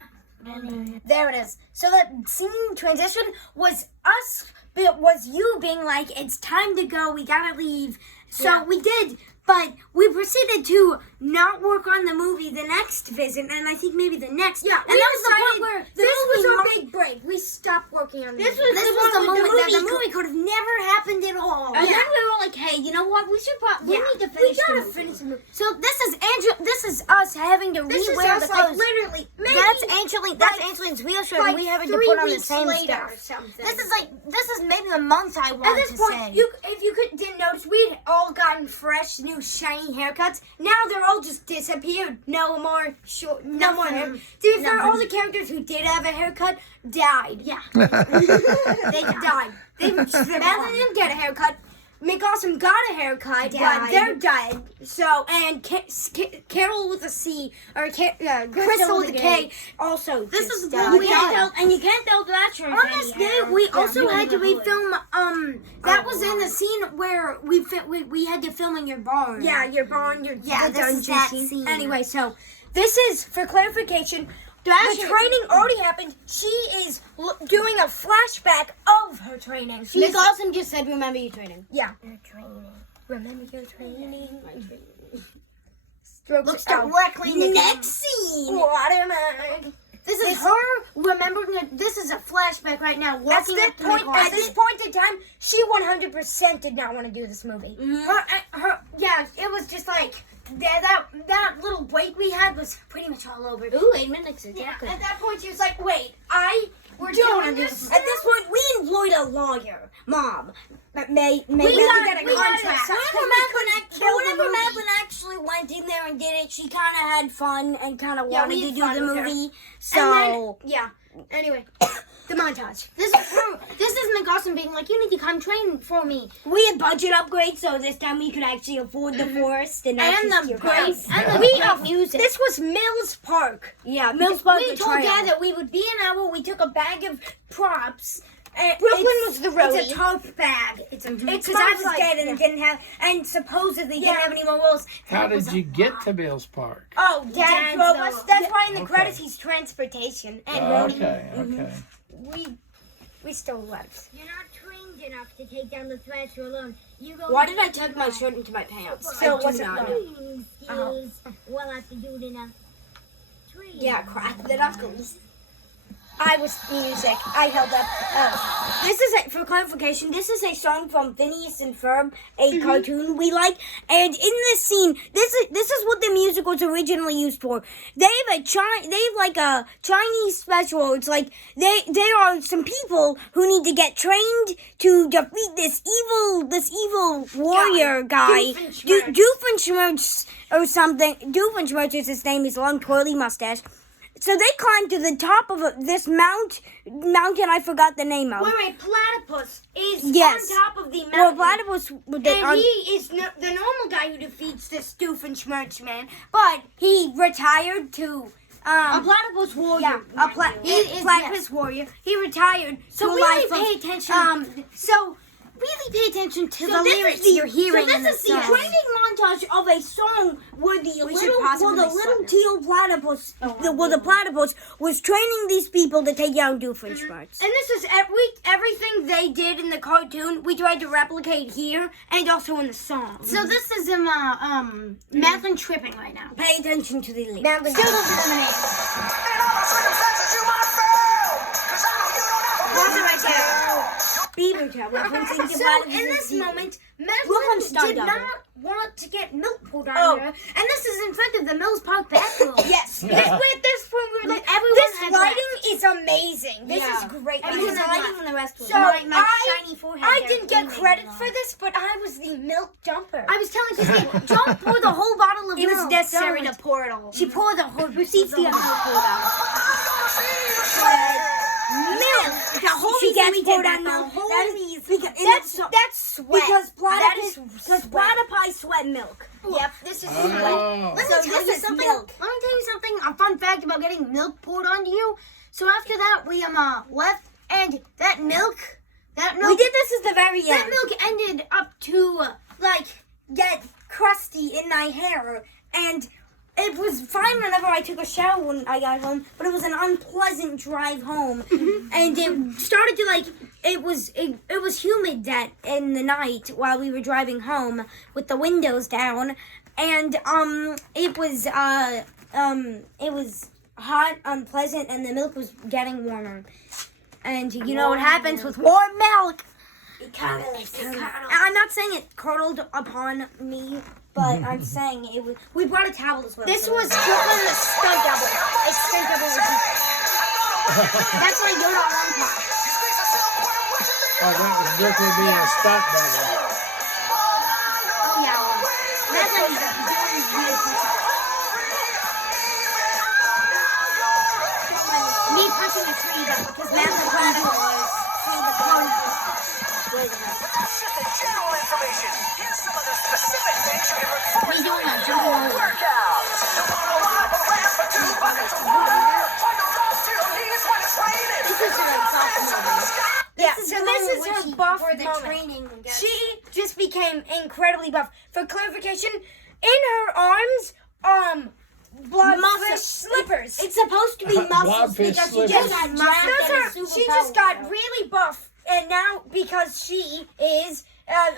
There it is. So that scene transition was us, but it was you being like, it's time to go, we gotta leave. So we did, but we proceeded to not work on the movie the next visit, and I think maybe the next. Yeah, and that was the point where This was our movie big break. We stopped working on This was the moment that the movie could have never happened at all. And then we were like, hey, you know what? We should probably need to finish the movie. So this is us having to This is rewear us, the like, clothes. literally, maybe That's Angeline's real shirt, and we having to 3 put on the weeks same later stuff. or something. This is maybe the month I want At this to point, say. if you didn't notice, we'd all gotten fresh, new, shiny haircuts. Now they're all just disappeared. No more short, no more hair. To be fair, all the characters who did have a haircut died. Yeah, they died. Madeline didn't get a haircut. McAwesome got a haircut, but they're dead. So, and Carol with a C, or Crystal with a K, also. This is died. we can't tell, and you can't tell that shirt. On this day, we also had to refilm. That was in the scene where we had to film in your barn. Yeah, your barn, the this is dungeon that scene. scene. Anyway, so this is for clarification. The training already happened. She is doing a flashback of her training. Miss Awesome just said, "Remember your training." Yeah. Remember your training. Looks directly in the next scene. Watermark. This is her remembering that this is a flashback right now. At this point in time, she 100% did not want to do this movie. It was just like that little break we had was pretty much all over. Ooh, 8 minutes exactly. At that point, she was like, "Wait, we're doing this." At this point, we employed a lawyer, Mom. We got a contract. Whenever Madeline actually went in there and did it, she kind of had fun and kind of wanted we to had do fun the with her. movie. And So then, anyway, the montage. this is McAwesome being like, "You need to come train for me." We had budget upgrades, so this time we could actually afford the forest and the great music. This was Mills Park. Yeah, Mills Park. We told Dad that we would be an hour. We took a bag of props. Brooklyn was the roadie. It's a tarp bag. It's a Because I was dead and didn't have, and supposedly didn't have any more rolls. How did you get to Mills Park? Oh, Dad drove us. That's why in the Okay. credits he's transportation and roadie. Okay. We stole lives. You're not trained enough to take down the Thrasher alone. You go. Why did I tuck my shirt into my pants? So I what's do it not like? know. Training skills. We'll have to do it in a tree. Yeah, crack the knuckles. I was music. I held up. This is for clarification. This is a song from Phineas and Ferb, a cartoon we like. And in this scene, this is what the music was originally used for. They have a Chinese special. It's like there are some people who need to get trained to defeat this evil warrior guy, Doofenshmirtz or something. Doofenshmirtz is his name. He's a long twirly mustache. So they climbed to the top of this mountain I forgot the name of. Where a platypus is Yes. on top of the Well, mountain. platypus. and he is the normal guy who defeats this Doofenshmirtz man. But he retired to A platypus warrior. he is platypus warrior. He retired. So to a really life of, pay attention. So Really pay attention to the this is lyrics the- you're hearing so in this the is the song. training montage of a song where the possibly little start now. teal platypus, the platypus was training these people to take down Doofenshmirtz. And this is everything they did in the cartoon. We tried to replicate here and also in the song. So this is Madeline tripping right now. Pay attention to the lyrics. Madeline still doesn't eliminate. Beaver Tail referencing to So platypus in as this beaver. moment, Brooklyn Madeline stunned did of not it. want to get milk poured on Oh. her, and this is in front of the Mills Park bathroom. Yes. At this point, we were like, everyone This had lighting left. is amazing. This Yeah. is great. Everyone lighting. had left. And the rest was So my I- shiny forehead. I there didn't get gleaming credit on. for this, but I was the milk dumper. I was telling Christy, don't pour the whole bottle of It milk. was necessary Don't. to pour it all. She poured the whole Receipts the milk poured out. Milk. The whole She reason gets we poured did on that, the the whole That's reason. that's sweat. Because That is platypi sweat milk. Yep, this is Oh. Let me So tell this you is something. milk. Let me tell you something. A fun fact about getting milk poured onto you. So after that, we left, and that milk. We did this at the very That end. milk ended up to Get crusty in my hair, and it was fine whenever I took a shower when I got home, but it was an unpleasant drive home, and it started to like it was humid that in the night while we were driving home with the windows down, and it was hot, unpleasant, and the milk was getting warmer, and you know what happens with warm milk. I'm not saying it curdled upon me, but I'm saying it was. We brought a towel as well. This was Portland a stunt double. A stunt double was that's why you're not on top. Oh, that was definitely being a stunt double. Oh yeah, well, that's like very weird. Me punching a tree though, because Madeline couldn't do it. See the corner. General information. Here's some of the specific things you can look for. We doing a jump rope. Workouts. Don't want to line up a ramp for 2 buckets of water. Try to drop to your knees when it's raining. This is her buff moment. Yeah, so this is her buff for the moment. training. She just became incredibly buff. For clarification, in her arms, blobfish slippers. It's supposed to be muscles Blobfish because she slippers. just got drafted. She just got really buff, and now because she is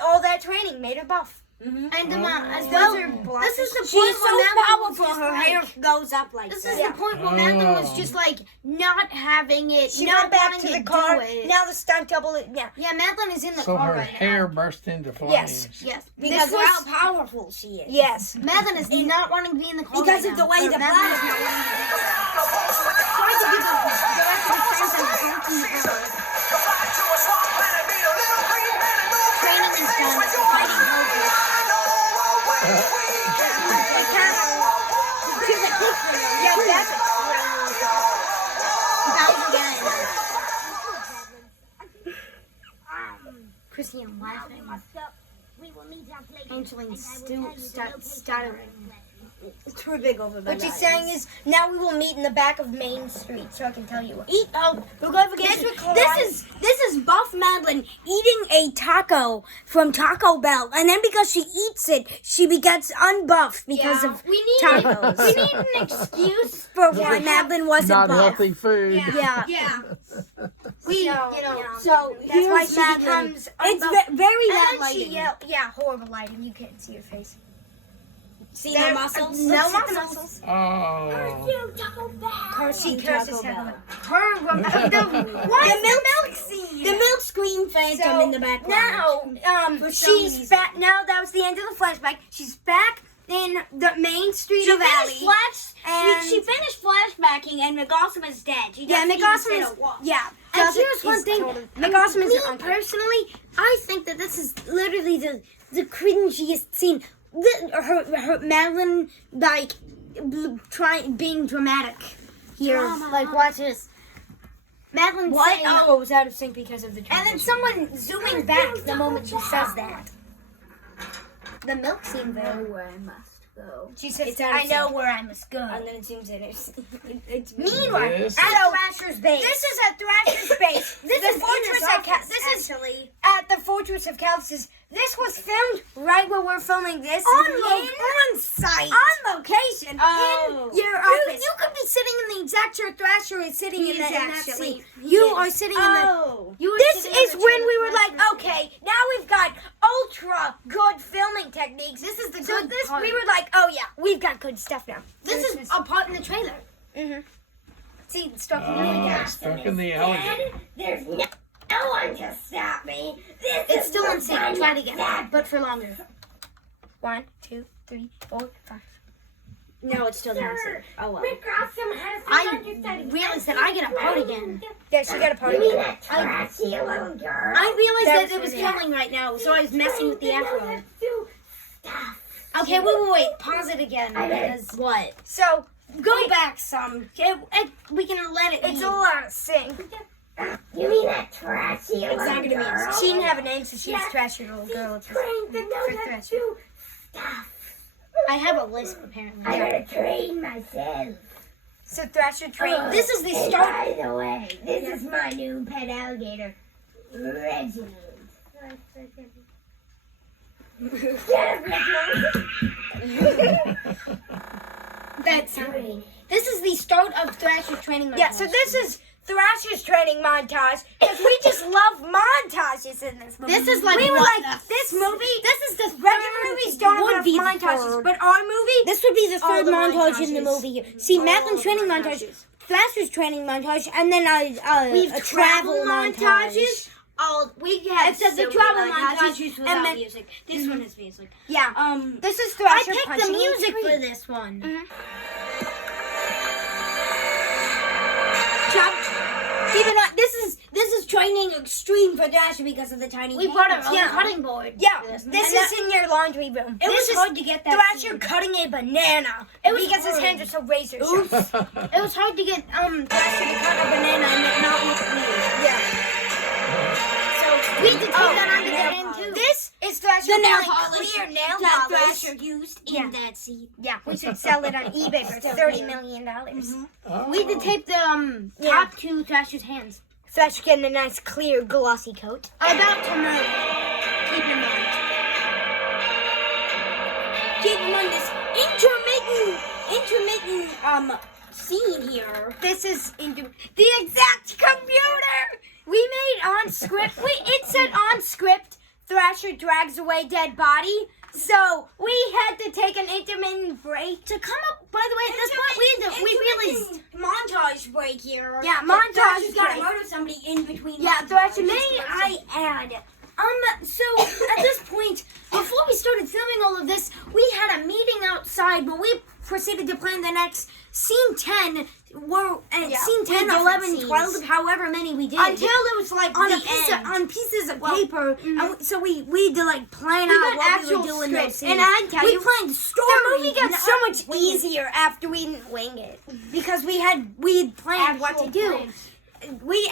all that training made her buff. And as Well, well, this is the She's point so where Madeline was powerful. just Her like, hair goes up like this that. is the point where Madeline was just like not having it. She not went back wanting to the do car. it. Now the stunt double. Yeah. Yeah, Madeline is in the So car her right hair now. burst into flames. Yes. Yes, Because this was, of how powerful she is. Yes. Madeline is not wanting to be in the car Because right of the now. way Or the Madeline is black- not wanting to be there. Sorry to give the rest of the friends and honking hours. Goodbye to a swamp planet. Meet a little green man and move. Training is done. Fighting over. Yeah, that's Chrissy, I'm laughing. Angeline stuttering. It's too big over my What she's saying is, now we will meet in the back of Main Street, so I can tell you what. This is Buff Madeline eating a taco from Taco Bell, and then because she eats it, she gets unbuffed because of tacos. We need an excuse. For why Madeline wasn't Not buff. healthy food. Yeah. Yeah. So that's why she becomes. It's very And bad then lighting. she horrible lighting. You can't see her face. See no muscles. No muscles. Oh. She curses heavily. The milk scene. The milk screen phantom in the background. Now, She's back. Now that was the end of the flashback. She's back in the main street of Alley. She finished flashbacking, and McAwesome is dead. She Yeah, doesn't McAwesome even is. say a word. Yeah. And here's one thing. McAwesome is Me an uncle. personally, I think that this is literally the cringiest scene. Her Madeline like being dramatic here. Like watch this. Madeline saying, Oh, it was out of sync because of the. and then someone zooming back the moment she says that. The milk scene though. Where I must go. She says, It's out of "I know sync. where I must go." And then it seems that it's. Meanwhile, This- at Thrasher's base. This is at Thrasher's base. This is Fortress at actually. at the Fortress of Calcis. This was filmed right where we're filming this. On site. On location. Oh. In your You- office. You could be sitting in the exact chair Thrasher is sitting in, He that, is in that actually. seat. He You is. are sitting in Oh. the. This is when we were like, okay, now we've got ultra good filming techniques. This is the So good this part. We part- were like, oh yeah, we've got good stuff now. This is a part in the trailer. Mhm. See, it's stuck in the Oh, stuck in the alligator. There's no one to stop me. This It's is still the in sync. fun Try it again, that- but for longer. 1, 2, 3, 4, 5. No, it's still not. Oh well. McAwesome has I understudy. realized that I get a part again. Yeah, she got a party. You mean that trashy little girl? I realized That that was it was really- filming right now, so I was messing with the afro. Stuff. Okay, wait. Pause it again because What? So go back some. We can let it. it's be. all out of sync. You mean that trashy little It's not gonna girl? be. She didn't have a name, so she's Yeah. trashy little girl. It's just- Trained to know for that Thrasher. too. Stuff. I have a lisp apparently. I gotta train myself. So Thrasher trained. This is the And start. by the way, this is my new pet alligator, Reginald. Get it, Reginald. That's this is the start of Thrasher's training montage. Yeah, so this is Thrasher's training montage because we just love montages in this movie. This is like we were what like the- this movie. This is the Regular movies don't would have be the montages, third. but our movie. This would be the third the montage in the montages. movie. See, Madeleine's training montage, Thrasher's training montage, and then a travel montage. Oh, we had Except the so many travel montages, montage without and then- music. This one has music. Yeah. This is I Thrasher picked the punching a music tree. for this one. Keep in mind, this is training extreme for Thrasher because of the tiny. We brought our own Yeah. cutting board. Yeah, for this. this And is in your laundry room. It was This is hard to get that. Thrasher scene. cutting a banana. It was because his hard. hands are so razor sharp. It was hard to get Thrasher to cut a banana and it not look weird. Yeah. So we had to take that onto the end too. This is Thrasher The nail applying polish clear nail that polish. Thrasher used Yeah. in that scene. Yeah, we should sell it on eBay for $30 million. We had to tape the top to Thrasher's hands. Thrasher getting a nice clear glossy coat. About to move. Keep in mind. Keep in mind this intermittent scene here. This is the exact computer we made on script. It said on script, Thrasher drags away dead body. So we had to take an intermittent break To come up, by the way, at this point, we really. montage break here. Yeah, Thrasher's montage got to break. murder somebody in between. Yeah, montages. Thrasher. May I add? So at this point, before we started filming all of this, we had a meeting outside, but we proceeded to plan the next scene 10, scene 10, different 11, scenes. 12, however many we did. Until it was like on the a piece end. on pieces of paper, and so we had to like plan We out got what we actual were doing those scripts, scenes. and I tell we you, planned the stories. movie got not so much winging it, easier after we didn't wing it. because we had planned what to do. plans. We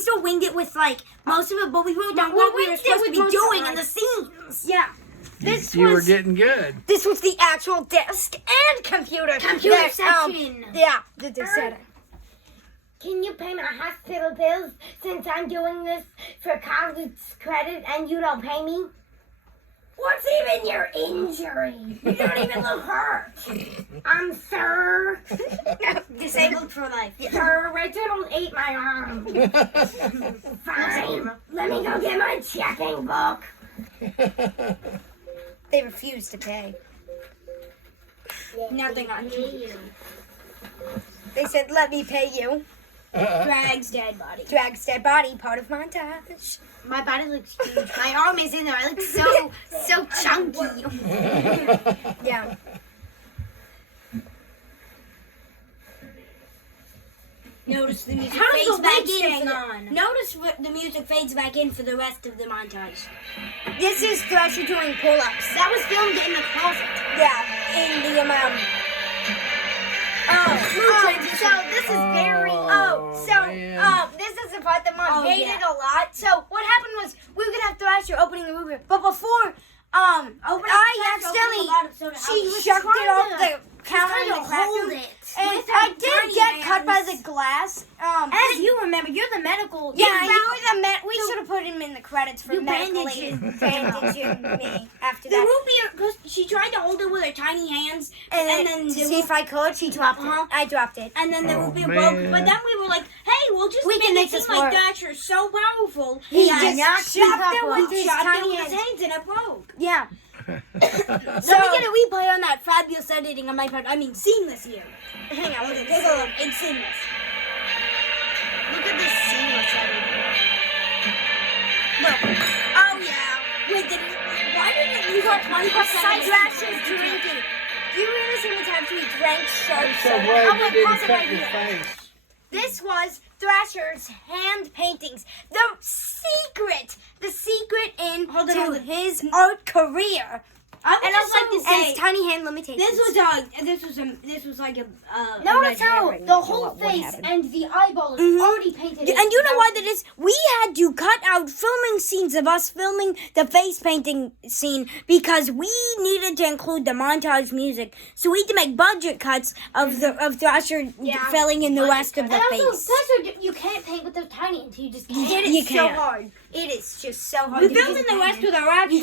still winged it with like most of it, but we wrote down We what we were winged it supposed to with be most of doing it. in the scenes. Yeah. This You were was getting good. this was the actual desk and computer. Computer that, section. Yeah, that they said it. Can you pay my hospital bills since I'm doing this for college credit and you don't pay me? What's even your injury? You don't even look hurt. Sir. Disabled for life. Sir, Reginald ate my arm. Fine. Let me go get my checking book. They refused to pay. Nothing on you. They said, "Let me pay you." Drag's dead body. Drags dead body, part of montage. My body looks huge. My arm is in there. I look so chunky. Yeah. Notice the music How's fades the back wig in. staying For the, on? Notice the music fades back in for the rest of the montage. This is Thrasher doing pull-ups. That was filmed in the closet. Yeah, in the So this is very. man. this is the part that Mom Oh, hated yeah. a lot. So what happened was we were gonna have Thrasher opening the movie, but before I accidentally she shoved it off the counter in the hold classroom. it. And With her I did tiny get cut by hands. the glass. As you remember, you're the medical. Yeah, you you were the we should have put him in the credits for You medically bandaging me after The that. root beer, because she tried to hold it with her tiny hands, And, and then then to the see if I could, she dropped Uh-huh. it. I dropped it. and then the Oh, root beer broke. man. But then we were like, hey, we'll just We make can it make seem this like work. Thrasher's so powerful. He that just chopped chopped it it with his chopped tiny it with his hands and it broke. Yeah. Let me get a replay on that fabulous editing on my part. I mean, seamless here. Hang on, Take a look. It's seamless. Look at this seamless editing. Look. Oh, yeah. Wait, why didn't you got 20% Side of Thrasher's drinking. Do you realize how many times we drank sharp I'm so soda? glad I'm you gonna didn't pause it cut right your here. face. This was Thrasher's hand paintings. The secret Hold into it. his art career. I would And just also, like to and say, his tiny hand limitations. this was like a. Notice red how herring the for whole what face happened. and the eyeball is Mhm. already painted. And you know why that is? We had to cut out filming scenes of us filming the face painting scene because we needed to include the montage music. So we had to make budget cuts of Thrasher filling in the rest of the And also, face. Thrasher, you can't paint with those tiny hands. You just can't. You Hit it so can't. hard. It is just so hard. We to filmed do. in the West with our actual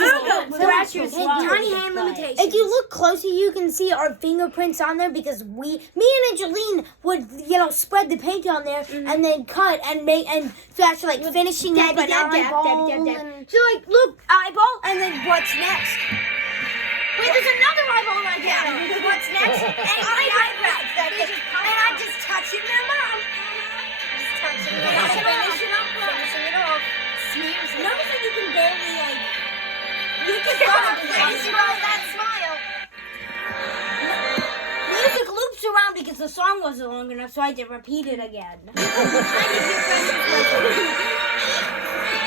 Thrasher's tiny hand limitations. If you look closer, you can see our fingerprints on there because me and Angeline would, spread the paint on there and then cut and make and Thrasher like finishing up an eyeball. and- So like, look, eyeball, and then what's next? Wait, there's another eyeball right Yeah. there. What's next? And eyebrows. And I just touch it, Mama. Just touching it off. Finishing it off. Smears it. Notice that you can barely like. You can finish it off that smile. Music loops around because the song wasn't long enough, so I had to repeat it again.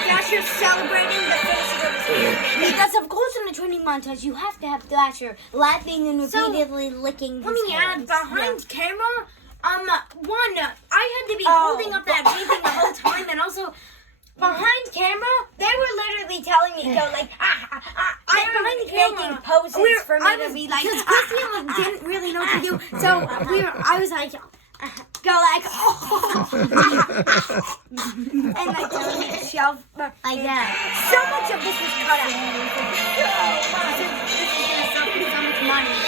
Thrasher celebrating the finishing of his hand. Because of course in the training montage you have to have Thrasher laughing and repeatedly licking his hands. Behind camera, I had to be holding up that baby the whole time, and also behind camera, they were literally telling me to go like They were making poses for me to be like, because Christy didn't really know what to do, so I was like. Go like, and like shelf like that. So much of this was cut out. So much money.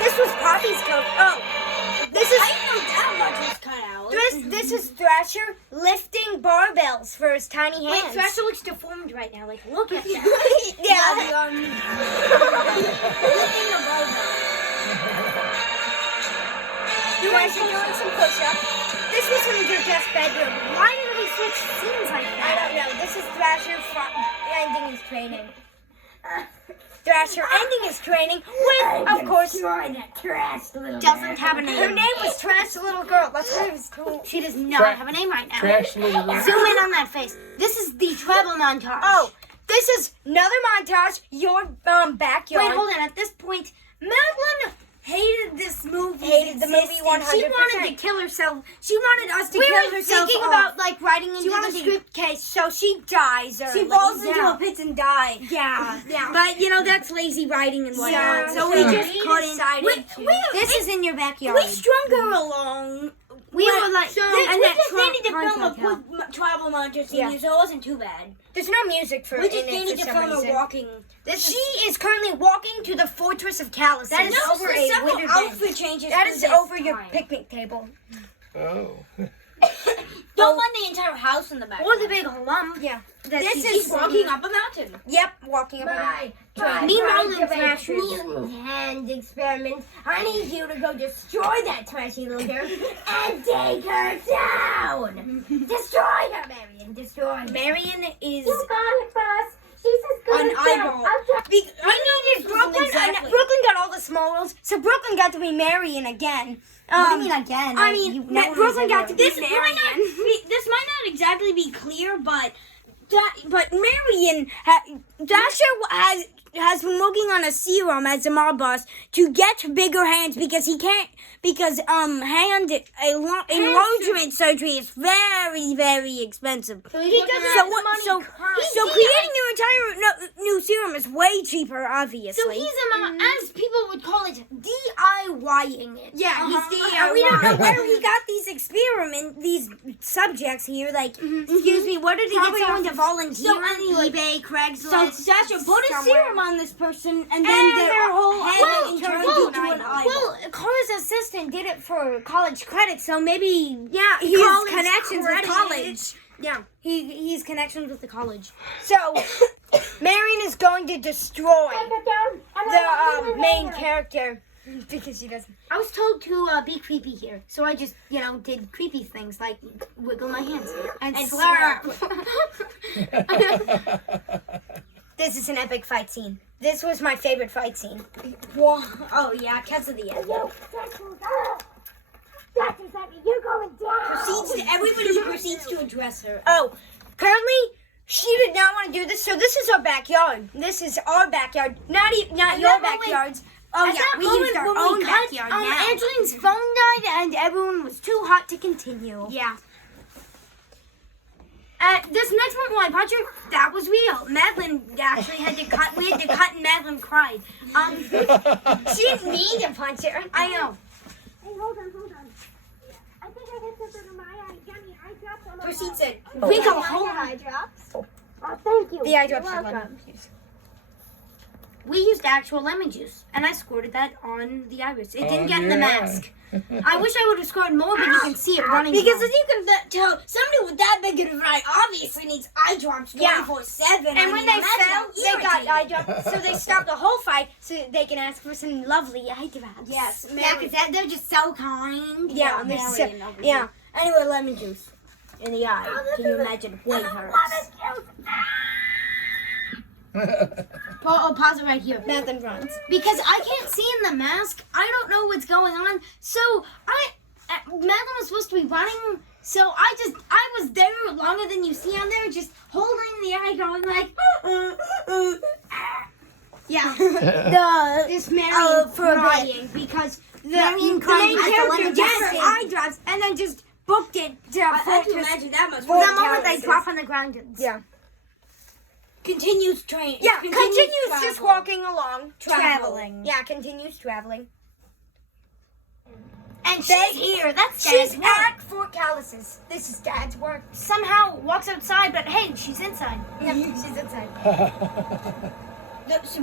This was Poppy's coat. Oh, this is. I didn't know that much was cut out. This is Thrasher lifting barbells for his tiny hands. Wait, Thrasher looks deformed right now. Like, look at that. Yeah. Lifting the barbell. Thrasher doing some push-ups. This was in their guest bedroom. Why did we switch scenes like that? I don't know. This is Thrasher ending his training. Thrasher ending his training with, of course, doesn't have a name. Her name was Trash the Little Girl. That's why it was cool. She does not have a name right now. Trash little girl. Zoom in on that face. This is the travel montage. Oh, this is another montage. Your backyard. Wait, hold on. At this point, Madeline hated this movie. Hated the movie 100%. She wanted to kill herself. She wanted us to We kill were herself. thinking About like writing into She wanted the a script. script case, so she dies. She falls into a pit and dies. Yeah. But, that's lazy writing and whatnot. Yeah. So we just We cut decided in. to. This is in your backyard. We strung her along. We were like, And we we just needed to film a content quick travel montage Yeah. scene, so it wasn't too bad. There's no music for We just in it needed for to some film reason. a walking. She is currently walking to the Fortress of Callus. That is Notice over the a several withered outfit bed. changes. That for is this over your time. picnic table. Oh. Don't find the entire house in the back. or the big lump. Yeah. This is walking up a mountain. Yep, walking up. Meanwhile, in Thrasher's hand experiment. I need you to go destroy that trashy little girl and take her down. Destroy her, Marion. Destroy her. Marion is You got it, boss. She's as good an as dead. eyeball. I'll try- I needed Brooklyn. Exactly. Brooklyn got all the small roles, so Brooklyn got to be Marion again. What do you mean again? I mean, Brooklyn got to be This might Marion. this might not exactly be clear, but Marion, Dasher has been working on a serum as a mob boss to get bigger hands because hand enlargement surgery is very, very expensive. So he doesn't So have the what? money So currently. creating your entire new serum is way cheaper, obviously. So he's as people would call it, DIYing it. Yeah, he's DIY. and we don't know where he got these subjects here. Like, excuse me, where did he Probably get someone off to of- volunteer? so on anyway, eBay, Craigslist. so Sasha put a somewhere. serum on this person, and then And their whole head head turned into an eyeball. Well, Cara's assistant did it for college credit, so maybe Yeah, he College has connections with credit. college. Yeah, he's connections with the college. So, Marion is going to destroy the main character because she doesn't. I was told to be creepy here, so I just, did creepy things like wiggle my hands and slurp. This is an epic fight scene. This was my favorite fight scene. Oh yeah, because of the end. You're going down. Everybody proceeds to address her. Oh, currently she did not want to do this, so this is our backyard. This is our backyard, not your that moment- backyards. Oh At yeah, that we moment used our when own we cut, backyard now. Angeline's phone died and everyone was too hot to continue. Yeah. This next one, when I punch her, that was real. Madeline actually had to cut. We had to cut, and Madeline cried. She didn't mean to punch her. I know. Hey, hold on. I think I got something in my eye. Yummy, I dropped a Proceed said, We go home. home. Eye drops. Oh, thank you. The eye drops You're are lemon welcome. juice. We used actual lemon juice, and I squirted that on the iris. It didn't get in the yeah. mask. I wish I would have scored more, but you can see it running. Because down. as you can tell, somebody with that big of an eye obviously needs eye drops 24/7. And when they fell, they got eye drops, so they stopped the whole fight so they can ask for some lovely eye drops. Yes, Yeah, because they're just so kind. Yeah, Mary so, and over yeah. Anyway, lemon juice in the eye. Can you imagine what hurts? Pause it right here. Nothing runs. Because I can't see in the mask. I don't know what's going on. So Madeline was supposed to be running. So I was there longer than you see on there, just holding the eye, going like, yeah. This Marion for a bit. crying because the main crying as the character lemon gets juice her did. eye drops and then just booked it to I can Fortress. imagine that much. The moment they drop on the ground. Yeah. Continues train. Yeah, continues just traveling. walking along. Traveling. Yeah, continues traveling. And she's here. That's She's Dad's work. at Fort Callices. This is Dad's work. Somehow walks outside, but hey, she's inside. Yeah, she's inside. Those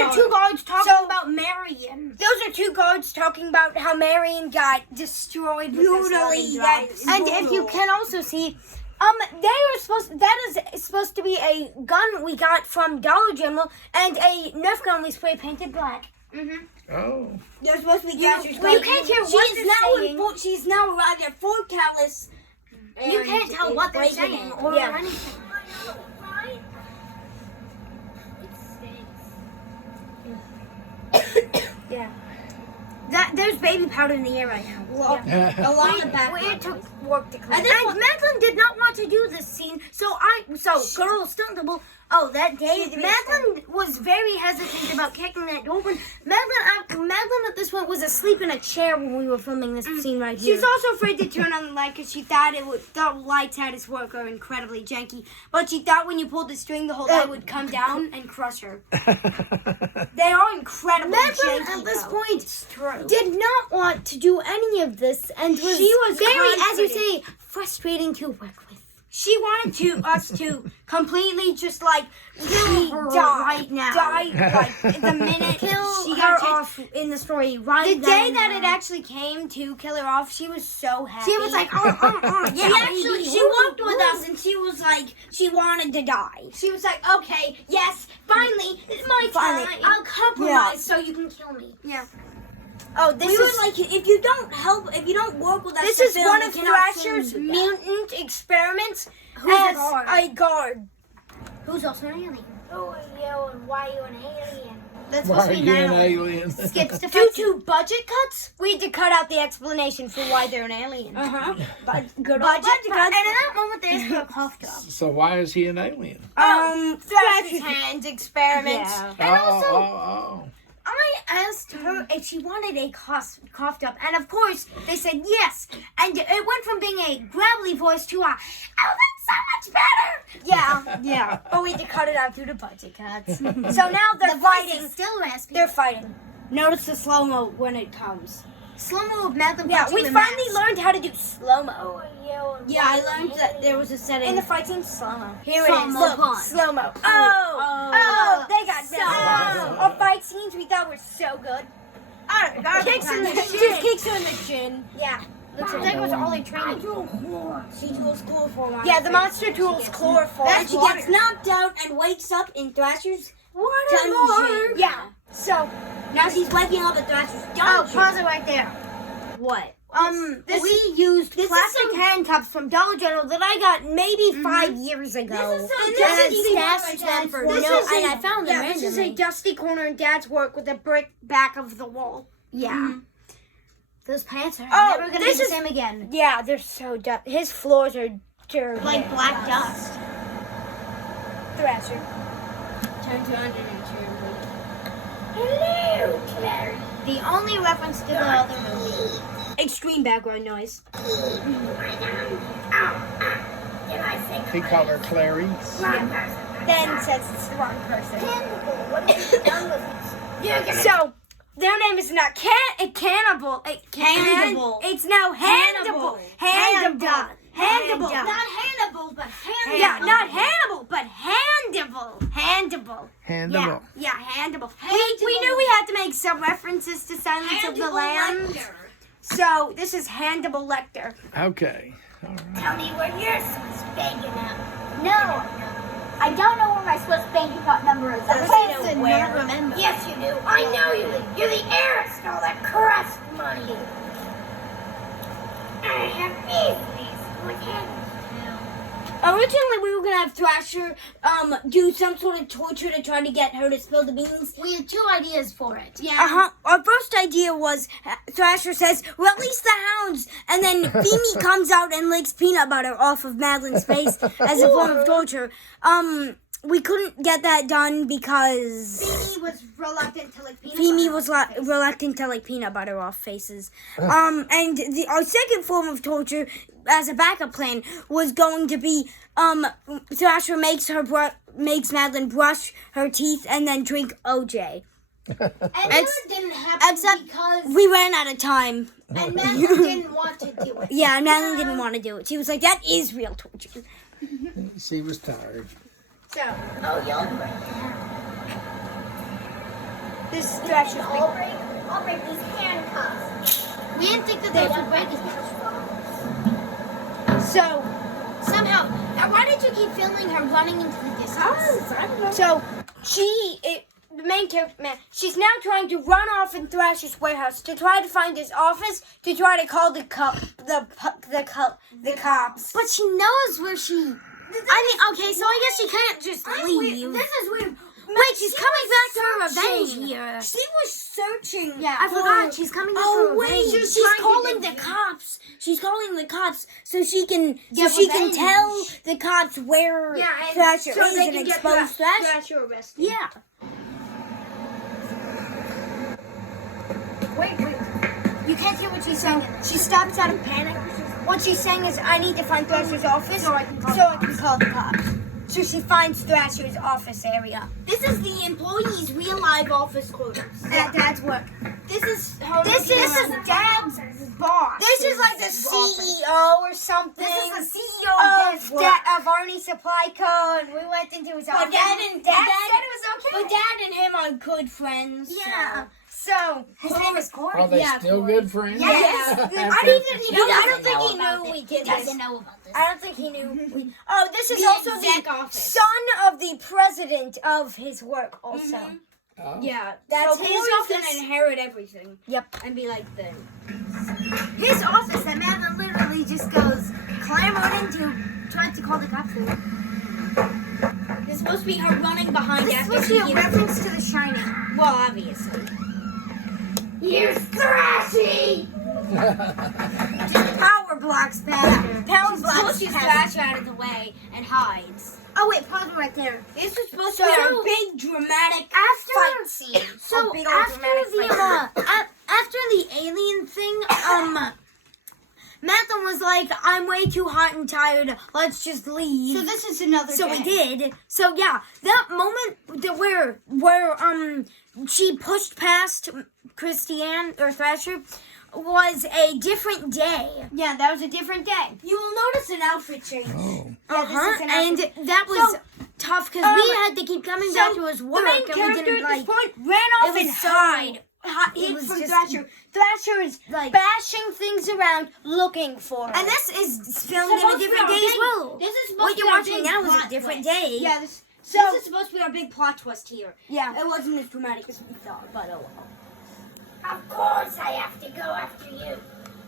are two guards talking about Marion. Those are two guards talking about how Marion got destroyed with Brutally, this lemon And drop. if you can also see, they were supposed. That is supposed to be a gun we got from Dollar General and a Nerf gun we spray painted black. Oh. They're supposed to be You Gasher's can't hear what they're saying. She's now arrived at Fort Callis. You can't tell what they're breaking saying it. or Yeah. anything. Right? It stinks. Yeah. There's baby powder in the air right now. Along the back. It took work to clean. And And this one- Madeline did not want to do this scene, so girl stunt double. Oh, that day, Madeline was very hesitant about kicking that door open. Madeline at this point was asleep in a chair when we were filming this scene right here. She's also afraid to turn on the light because she thought the lights at its work are incredibly janky. But she thought when you pulled the string, the whole light would come down and crush her. They are incredibly Madeline janky. at this though. point True. did not want to do any of this and was, She was very, as you confident. say, frustrating to work with. She wanted us to completely just like kill her die right now. Die like the minute Kill she her got a chance. off in the story right The day then that and it there. actually came to kill her off, she was so happy. She was like, yeah, baby, she walked with us and she was like, she wanted to die. She was like, okay, yes, finally, it's my Finally. time. I'll compromise so you can kill me. Yeah. Oh, this We is were like, if you don't work with us, this to is film, one we of cannot Thrasher's film you that. mutant experiments Who's as a guard? a guard. Who's also an alien? Who are you and why are you an alien? That's Why supposed are to be you an an alien? Skips to Due to budget cuts, we had to cut out the explanation for why they're an alien. but good Budget budget cuts. And in that moment, they asked for a cough drop. So why is he an alien? Thrasher's hand experiments. And oh, also, oh, I asked her if she wanted a cough drop, and of course they said yes. And it went from being a gravelly voice to a, oh, that's so much better. Yeah. But we had to cut it out due to budget cuts. So now they're The voice fighting. is still raspy. They're fighting. Notice the slow mo when it comes. Slow-mo of Madeline Yeah, punching we the finally mask. learned how to do slow Who mo. are you and Yeah, why I are you learned an that alien? there was a setting in the fight scene. Slow mo. Here it is. Slow-mo Look, punch. slow mo. Oh, they got So- Our fight scenes we thought were so good. Kicks in the Just chin. Kicks her in the chin. Yeah. Looks like that was all they trained. She tools chloroform on Yeah, her the face. monster tools chloroform. And she gets knocked out and wakes up in Thrasher's dungeon. Yeah. So now she's waking up in Thrasher's Oh, dungeon. pause it right there. What? We used this is plastic some- handcuffs from Dollar General that I got maybe 5 years ago. This is some and dusty I corner stashed them for This no, is and a- I found them This is a randomly. dusty corner in Dad's work with a brick back of the wall. Yeah. Those pants are Oh, never gonna be this the is- same again. Yeah, they're so dusty. His floors are dirty. Like black dust. Thrasher. Turn to under and Hello, Clary. The only reference to the other movie. Extreme background noise. Did I say He called her Clarice. wrong person? Then says it's the wrong person. Cannibal. What have you done with this? You're gonna So their name is not cannibal. Cannibal. It's now Hannibal. Hannibal. Handable. Not Hannibal, but Hannibal. Yeah, not Hannibal, but Handable. Handable. Handable. Yeah, Handable. We knew we had to make some references to Silence of the Lambs. So this is Hannibal Lecter. Okay. All right. Tell me where your Swiss bank account. No, I don't know where my Swiss bank account number is. I'm supposed to where? not remember. Yes, you do. I know you. You're the heiress to all that crust money. I have business with him. Originally, we were gonna have Thrasher do some sort of torture to try to get her to spill the beans. We had 2 ideas for it. Yeah. Our first idea was Thrasher says, "Release the hounds," and then Feemy comes out and licks peanut butter off of Madeline's face as a form of torture. We couldn't get that done because Feemy was reluctant to lick peanut Feemy butter was off his face. reluctant to lick peanut butter off faces. And our second form of torture, as a backup plan, was going to be Thrasher makes Madeline brush her teeth and then drink OJ. And that didn't happen Except because we ran out of time. and Madeline didn't want to do it. Yeah, Madeline didn't want to do it. She was like, "That is real torture." She was tired. So Oh, you'll break down. this is Thrasher's big. I'll break these handcuffs. We didn't think that those would break as much. So Somehow, now why did you keep filming her running into the distance? So the main character, she's now trying to run off in Thrasher's warehouse to try to find his office to try to call the cops. But she knows where she. Okay, so I guess she can't just leave. This is weird. Wait, she's coming back for revenge searching. here. She was searching. Yeah, I forgot. She's coming back for Oh wait, revenge. she's calling the cops. She's calling the cops so she can Get revenge. tell the cops where Thrasher is and expose Thrasher. Thrasher arrested. Yeah. Wait. You can't hear what she's saying. She stops out of panic. What she's saying is, "I need to find Thrasher's office so I can call the cops." So she finds Thrasher's office area. This is the employee's real live office quarters. At Dad's work. This is Dad's boss. This is like the CEO or something. This is the CEO of Arnie Supply Co. And we went into his office. Dad said it was okay. But Dad and him are good friends. Yeah. So his name is Corey. Are they still good friends? Yes. After- I don't think he knew we did this. Doesn't know about this. I don't think he knew. Oh, this is The also exec the office. son of the president of his work. Also, Oh. yeah, that's So his Corey's office. gonna inherit everything. Yep. And be like the His office that Madeline literally just goes clambered into, tried to call the cops. This is supposed to be her running behind This is after supposed to be a she reference to The Shining. well, obviously. Here's Thrashy! Just power blocks Thrasher. Power blocks Pushes Thrasher out of the way and hides. Oh wait, pause it right there. This is supposed to be a big dramatic fight scene. So A big old after dramatic the fight. after the alien thing, Madeline was like, "I'm way too hot and tired. Let's just leave." so this is another. So day. we did. So yeah, that moment that where she pushed past Christiane or Thrasher was a different day. Yeah, that was a different day. You will notice an outfit change. Oh. And that was tough because we had to keep coming back to his work. The main and we character didn't, at this like, point ran it off and was hide. It Hid was from just- Thrasher. Thrasher is like bashing things around, looking for her. And this is filmed in a Supposed to be different our day as big- well. This is supposed What to you're be our watching big now is a plot different twist. day. Yeah, this is supposed to be our big plot twist here. Yeah. It wasn't as dramatic as we thought, but oh well. Of course I have to go after you.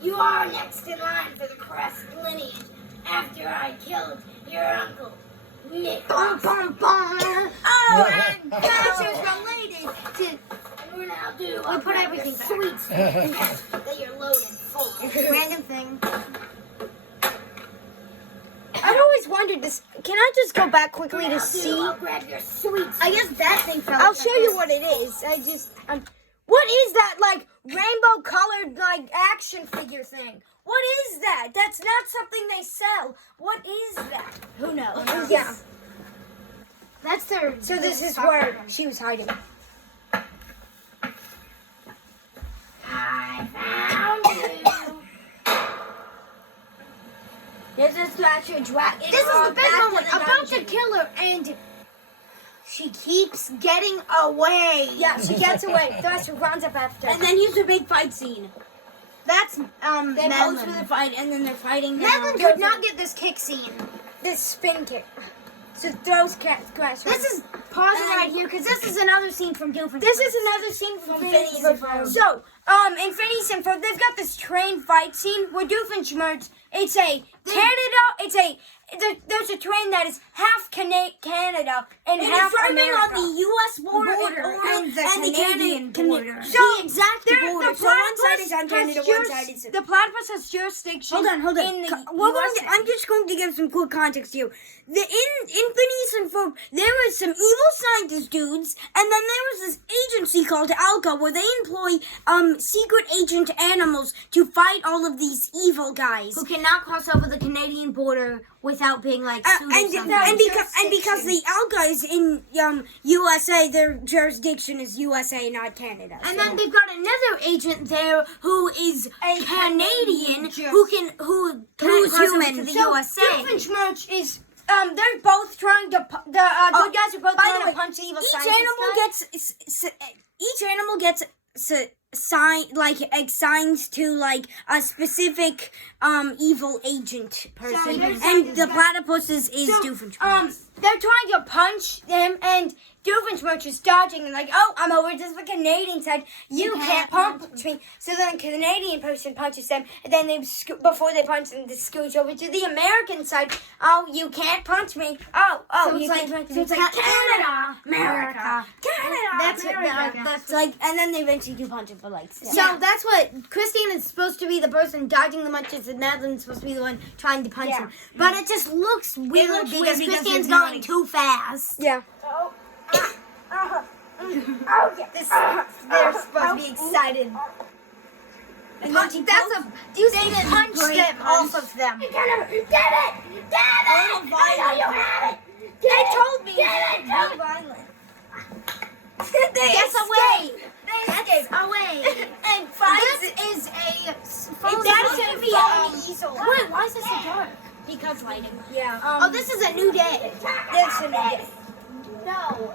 You are next in line for the crest lineage after I killed your uncle, Nicholas. Oh, and Thrasher's related to. And we're now due. We put everything back. Sweets that you're loaded full of. Random thing. I've always wondered this. Can I just go back quickly to Now see? due, I'll grab your sweets. I guess that thing fell. I'll show you what it is. What is that, like, rainbow colored, like, action figure thing? What is that? That's not something they sell. What is that? Who knows? Yeah. That's their. So this is where she was hiding. I found you. This Thrasher dragging This is her the big back moment. to the About to dungeon. kill her, and she keeps getting away. Yeah, she gets away. Thrasher runs up after. And then here's a big fight scene. That's they pose for Madeline. the fight, and then they're fighting. Madeline could not get this kick scene. this spin kick. So throws Thrasher. This is pausing right here because this is another scene from Doofenshmirtz. This is another scene from Phineas Phineas and and Ferb. Ferb. So, in Phineas and Ferb, they've got this train fight scene where Doofenshmirtz, it's a Canada, there's a train that is half Canada and half driving America. on the U.S. border and the Canadian border. So The exact they're- border. The So one side platypus is on has Canada, one side is. The platypus has jurisdiction. Hold on. In the We're going USA. to- I'm just going to give some quick context here. In Phineas and Ferb, there was some evil scientist dudes, and then there was this agency called ALCA where they employ secret agent animals to fight all of these evil guys. Who cannot cross over the Canadian border without being like sued or And something. because the ALCA is in USA, their jurisdiction is USA, not Canada. And so- then they've got another agent there who is A Canadian, Canadian, who's who's human. to the So, USA. Doofenshmirtz is they're both trying to good guys are both by trying the to way, punch the evil each scientist animal guy. Each animal gets assigned to like a specific evil agent person, and the platypus is Doofenshmirtz. They're trying to punch them, and Doofenshmirtz is dodging and like, oh, I'm over just the Canadian side. You can't punch me. So then a Canadian person punches them, and then before they punch them, they scooch over to the American side. Oh, you can't punch me. Oh, So you it's can't like- punch so me. it's like Canada, America, Canada, That's what- America. that's like, and then they eventually do punch him for like. So that's what Christine is supposed to be the person dodging the punches, and Madeline's supposed to be the one trying to punch him. But it just looks weird looks because weird because Christine's it's going not- too fast. Yeah. Oh, yeah. They're supposed to be excited. And Punch, then you see them punch them off of them. You did it! I know you have it! They told me. Did it! Violent. Gets away. Gets away. And finds This is a. That's supposed a to be phony easel. Wait, why is this so dark? Because lighting. Yeah. Oh, this is a new day. That's a day. No.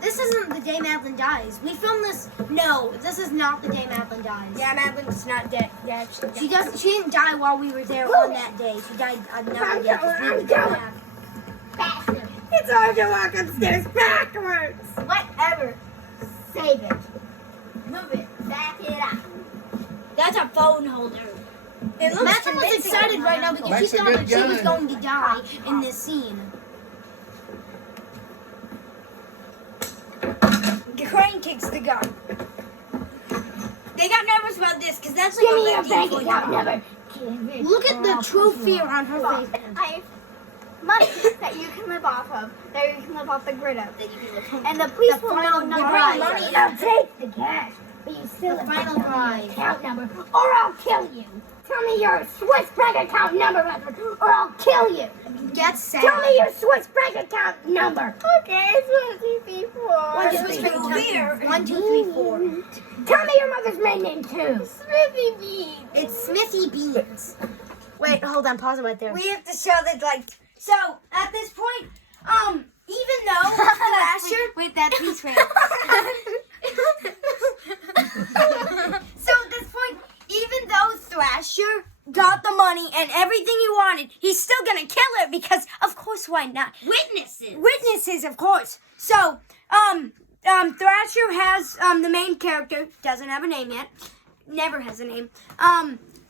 This isn't the day Madeline dies. We filmed this. No, this is not the day Madeline dies. Yeah, Madeline's not dead. Yeah, She does. She didn't die while we were there on that day. She died another day. 'cause we were there. faster. It's hard to walk upstairs backwards. Whatever. Save it. Move it. Back it up. That's a phone holder. It looks Madeline was convincing. excited right now because Makes she a thought good that she was gun. going to die in this scene. Crane kicks the gun. They got nervous about this because that's like Give a me your 15 bank foot account drop. number. Give it. Look at the true fear on her face. I have money that you can live off of, that you can live off the grid of. And the police will know none of prize. money. You don't take the cash, but you still The have to final tell me prize. your account number, or I'll kill you. Tell me your Swiss bank account number, or I'll kill you. Get sad. Tell me your Swiss bank account number. Okay, it's 1, 2, 3, 4. 1, 2, 3, 4. 1, 2, 3, 4. Tell me your mother's maiden name too. Smithy Beans. It's Smithy Beans. Wait, hold on. Pause it right there. We have to show that, like, so at this point, even though Thrasher, Wait, that piece right. so at this point, even though Thrasher got the money and everything he wanted, he's still gonna kill her because, of course, why not? Witnesses, of course. So, Thrasher has the main character doesn't have a name yet, never has a name,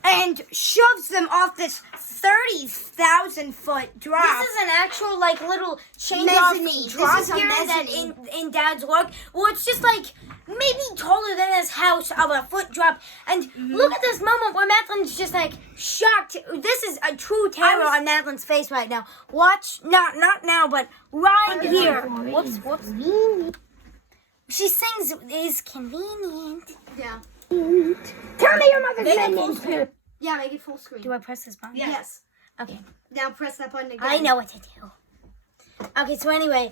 and shoves them off this 30,000 foot drop. This is an actual, like, little chain mezzanine. drop This is a here mezzanine in Dad's work. Well, it's just like maybe taller than this house of a foot drop. And look at this moment where Madeline's just like shocked. This is a true terror on Madeline's face right now. Watch, not now, but right here. Whoops. She sings "Is Convenient." Yeah. Tell me your mother's maiden name too. Yeah, make it full screen. Do I press this button? Yes. Okay. Now press that button again. I know what to do. Okay, so anyway,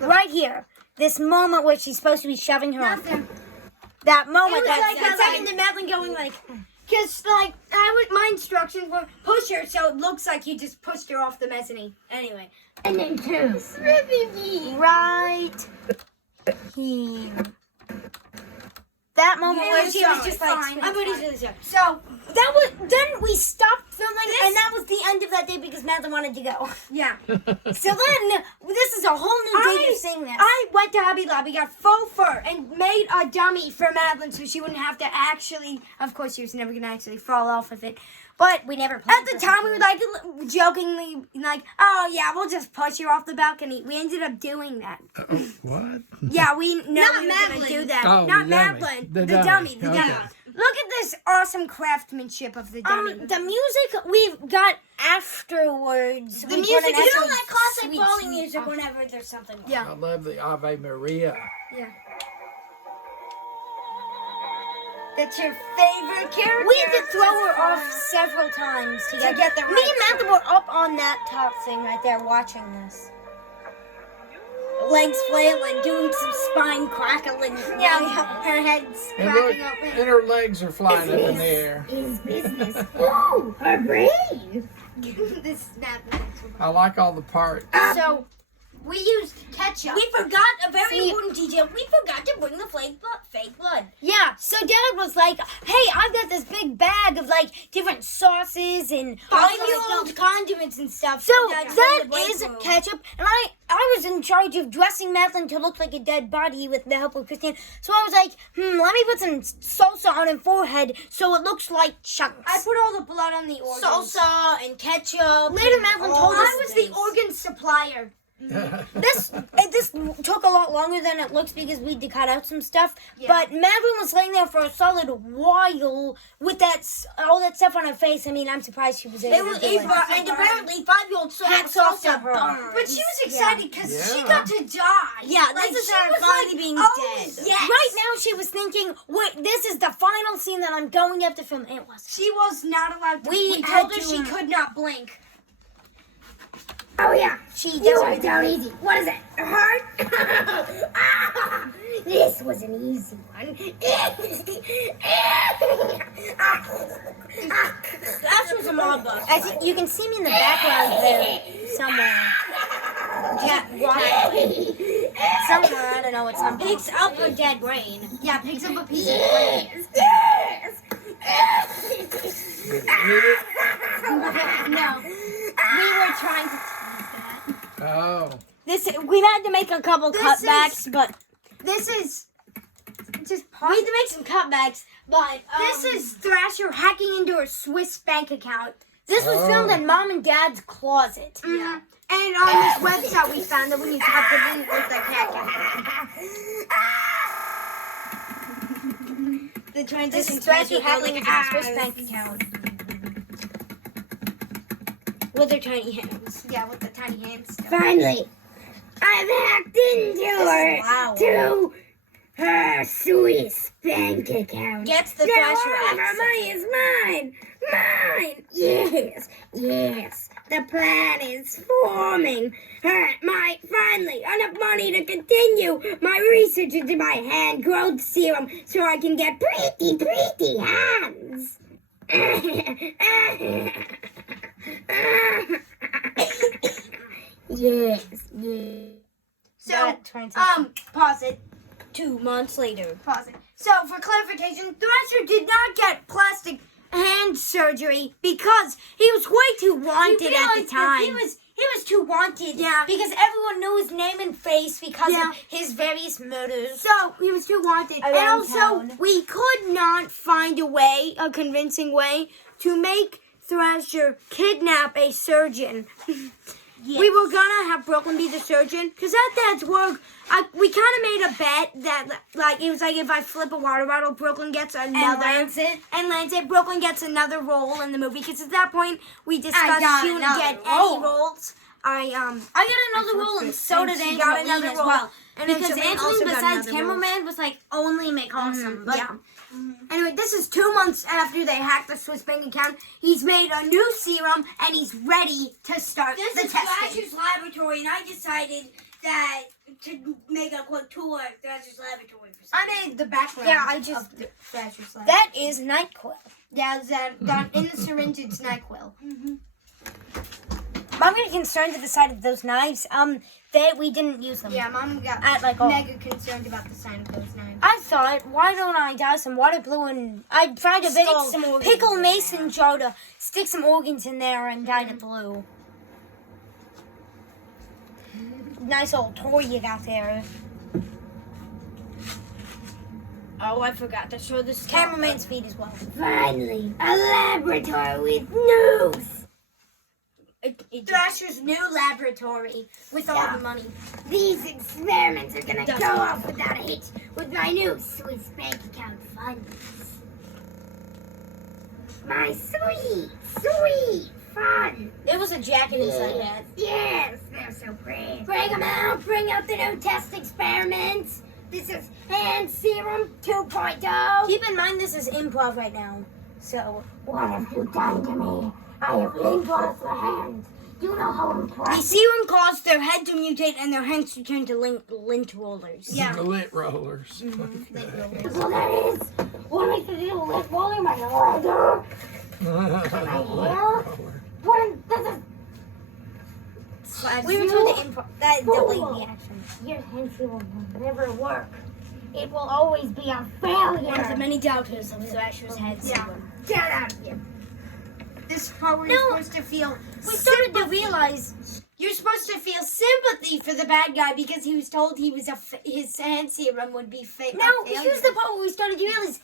right here, this moment where she's supposed to be shoving her off. Nothing. That moment, It was that like that a second to Madeline going like, Because, like, my instructions were push her so it looks like you just pushed her off the mezzanine. Anyway. And then two. Right here. That moment where she was just like, I'm ready for this. so that was, then we stopped filming, and that was the end of that day because Madeline wanted to go. Yeah. So then, this is a whole new day of seeing this. I went to Hobby Lobby, got faux fur, and made a dummy for Madeline so she wouldn't have to actually. Of course, she was never gonna actually fall off of it. But We never at played the this time, we were like jokingly like, "Oh yeah, we'll just push you off the balcony." We ended up doing that. What? Yeah, we know Not we were gonna Madeline. do that. Oh, Not the dummy. Madeline. The The dummy. dummy. The Okay. dummy. Look at this awesome craftsmanship of the dummy. The music we've got afterwards. The We put music an is extra so that classic sweet, bowling sweet. music whenever there's something. Yeah. I love the Ave Maria. That's your favorite character. We had to throw her off several times to get the Me right and Matthew were up on that top thing right there watching this. Legs flailing, doing some spine crackling. Yeah. Her head's And look, cracking open. and her legs are flying up in the air. Is business. Oh, her brain. This is Madeline. I like all the parts. So we used ketchup. We forgot a very important detail. We forgot to bring the fake blood. Yeah, so Dad was like, "Hey, I've got this big bag of like different sauces and 5-year-old condiments and stuff. So That's that in the break is room. ketchup, and I was in charge of dressing Madeline to look like a dead body with the help of Christine. So I was like, let me put some salsa on her forehead so it looks like chunks. I put all the blood on the organs. salsa and ketchup. Later, Madeline told us I I was the organ supplier. This took a lot longer than it looks because we had to cut out some stuff. But Madeline was laying there for a solid while with all that stuff on her face. I mean, I'm surprised she was able to do it. And apparently 5-year-old Hats off to salsa her. burns. But she was excited because she Yeah. got to die. Yeah, Like, this is she her was finally like, being "Oh, dead. yes." Right now she was thinking, wait, this is the final scene that I'm going up to film. And it was. She was not allowed to. We We had told her to, she could not blink. Oh yeah. She You doesn't. are down easy. What is it? A heart? Ah, this was an easy one. That's was a mob boss. You can see me in the background there somewhere. Yeah, somewhere. I don't know what some picks up her dead brain. Yeah, picks up a piece of brain. No, we were trying to. Oh. We've had to make a couple This cutbacks, but This is just we had to make some cutbacks. But This is Thrasher hacking into her Swiss bank account. this was filmed in Mom and Dad's closet. Yeah. And on this website we found that when you type it in, it looks like hacking. The transition is to Thrasher making hacking into the eyes. Swiss bank account with her tiny hands. Yeah, with the tiny hands. Finally, I've hacked into her loud. to her Swiss bank account. Gets the Now Thrasher all of her accent. money is mine. Mine. Yes. Yes. The plan is forming. Finally, enough money to continue my research into my hand growth serum so I can get pretty hands. Yes. So, That transition. pause it. 2 months later. Pause it. So, for clarification, Thrasher did not get plastic hand surgery because he was way too wanted at the time. He was too wanted. Yeah. Because everyone knew his name and face because Yeah. of his various murders. So he was too wanted. And Around also, town. we could not find a convincing way to make Thrasher kidnap a surgeon. We were gonna have Brooklyn be the surgeon because at Dad's work, we kind of made a bet that it was like if I flip a water bottle, Brooklyn gets another lands it. and lands it. Brooklyn gets another role in the movie because at that point we discussed got she wouldn't another get role. any roles. I got another role, and so did she got Angeline another as role. well. And then Because Angeline also Angeline, got besides another role. cameraman, was like only make awesome. But Yeah. Anyway, this is 2 months after they hacked the Swiss bank account. He's made a new serum and he's ready to start this the is testing. Thrasher's laboratory, and I decided that to make a quick tour of Thrasher's laboratory. For I made the background. Yeah, I just- of the Thrasher's lab. That is NyQuil. Yeah, that in the syringe it's NyQuil. I'm getting concerned at the sight of those knives. We didn't use them. Yeah, Mom got At like all. mega concerned about the sign of those knives. I thought, why don't I dye some water blue and I tried to Stick make some a organs pickle in mason jar to stick some organs in there and dyed it blue. Nice old toy you got there. Oh, I forgot to show this Cameraman's feet as well. Finally, a laboratory with news. Thrasher's new laboratory with all the money. These experiments are gonna go off without a hitch with my new Swiss bank account funds. My sweet, sweet funds. It was a jacket inside that. Yes, they're so pretty. Bring them out. Bring out the new test experiments. This is hand serum 2.0. Keep in mind this is improv right now. So What have you done to me? I have lost the hand. You know how the impressive. serum caused their head to mutate and their hands to turn to lint rollers. Yeah. The lint rollers. So that is. What am I to do with rolling my leg? My hair? What? This is. We were told to improv. That delayed the action. Your hand serum will never work. It will always be a failure. One of the many doubters of Thrasher's head serum. Get out of here. This is how we're supposed to feel. We started to realize You're supposed to feel sympathy for the bad guy because he was told he was his hand serum would be fake. no, here's the part where we started to realize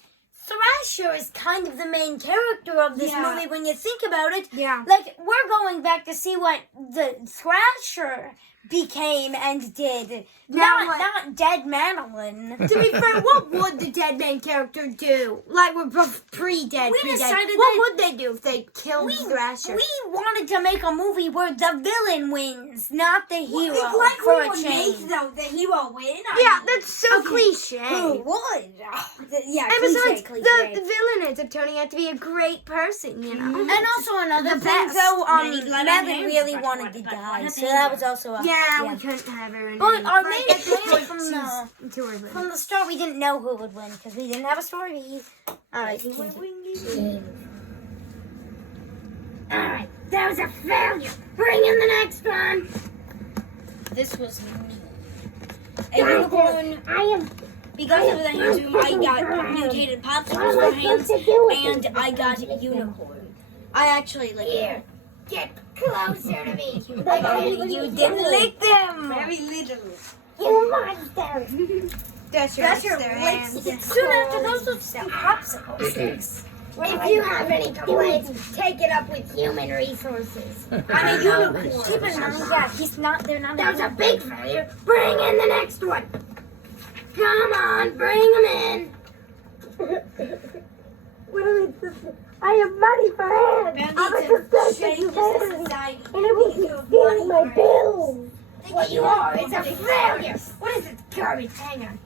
Thrasher is kind of the main character of this Yeah. movie when you think about it. Yeah. Like, we're going back to see what the Thrasher became and did. Not dead Madeline. To be fair, what would the dead man character do? Like we're pre-dead. We pre-dead. decided What that- would they do if they killed Thrasher? We wanted to make a movie where the villain wins, not the hero, Like for we a would change. make the hero win. Yeah, that's so cliche. Who would? Yeah, And besides, cliche. the villain ends up turning out to be a great person, you know. And also another The thing, best. though, Many blood Madeline hands, really but wanted what- to but die, what so a that was also a... Yeah, we couldn't have her in But any- our like, main at this plan point, from the start, we didn't know who would win, because we didn't have a story. Alright, Alright, that was a failure. Bring in the next one. this was me. A Doctor, unicorn, I am. because of the hand zoom, I got mutated popsicles for hands, and I got unicorn. I actually licked Here, get closer to me. You didn't lick them! Very little. You monster. That's your hands. Soon after those was some popsicle sticks. If you have any complaints, take it up with human resources. I'm a unicorn. Keep in mind, yeah, they're not That was a big failure. Bring in the next one. Come on, bring them in. I have money for hands. I'm a suspicious man. And it will stealing my bills. What you are is a failure. What is this garbage? Hang on.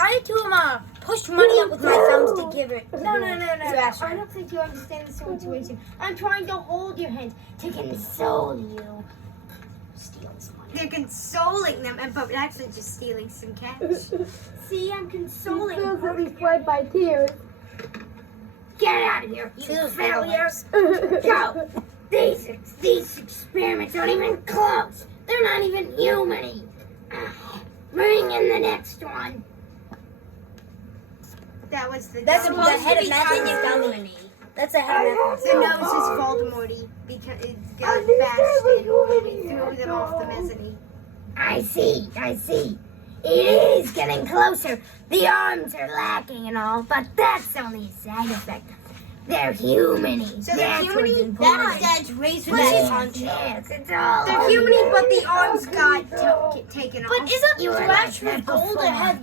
I had to push money up with my thumbs to give it. No. I don't think you understand the situation. I'm trying to hold your hand to console you. Steal some money. They're consoling them, but actually just stealing some cash. See, I'm consoling you. He's wiped by tears. Get out of here, you Feels failure. Go. These experiments aren't even close. They're not even human. Bring in the next one. That was the That's supposed the head to of be Matthew's Tanya. dummy. That's the head of The Matthew's. nose is Voldemorty because it got bashed in when we threw them off the mezzanine. I see. It is getting closer. The arms are lacking and all, but that's only a side effect. They're humaning. So they're That's what's humaning? important. That's razor Yes, it's all They're over humaning, you. but the arms got taken off. But isn't You were like Thrasher's that goal to before. have,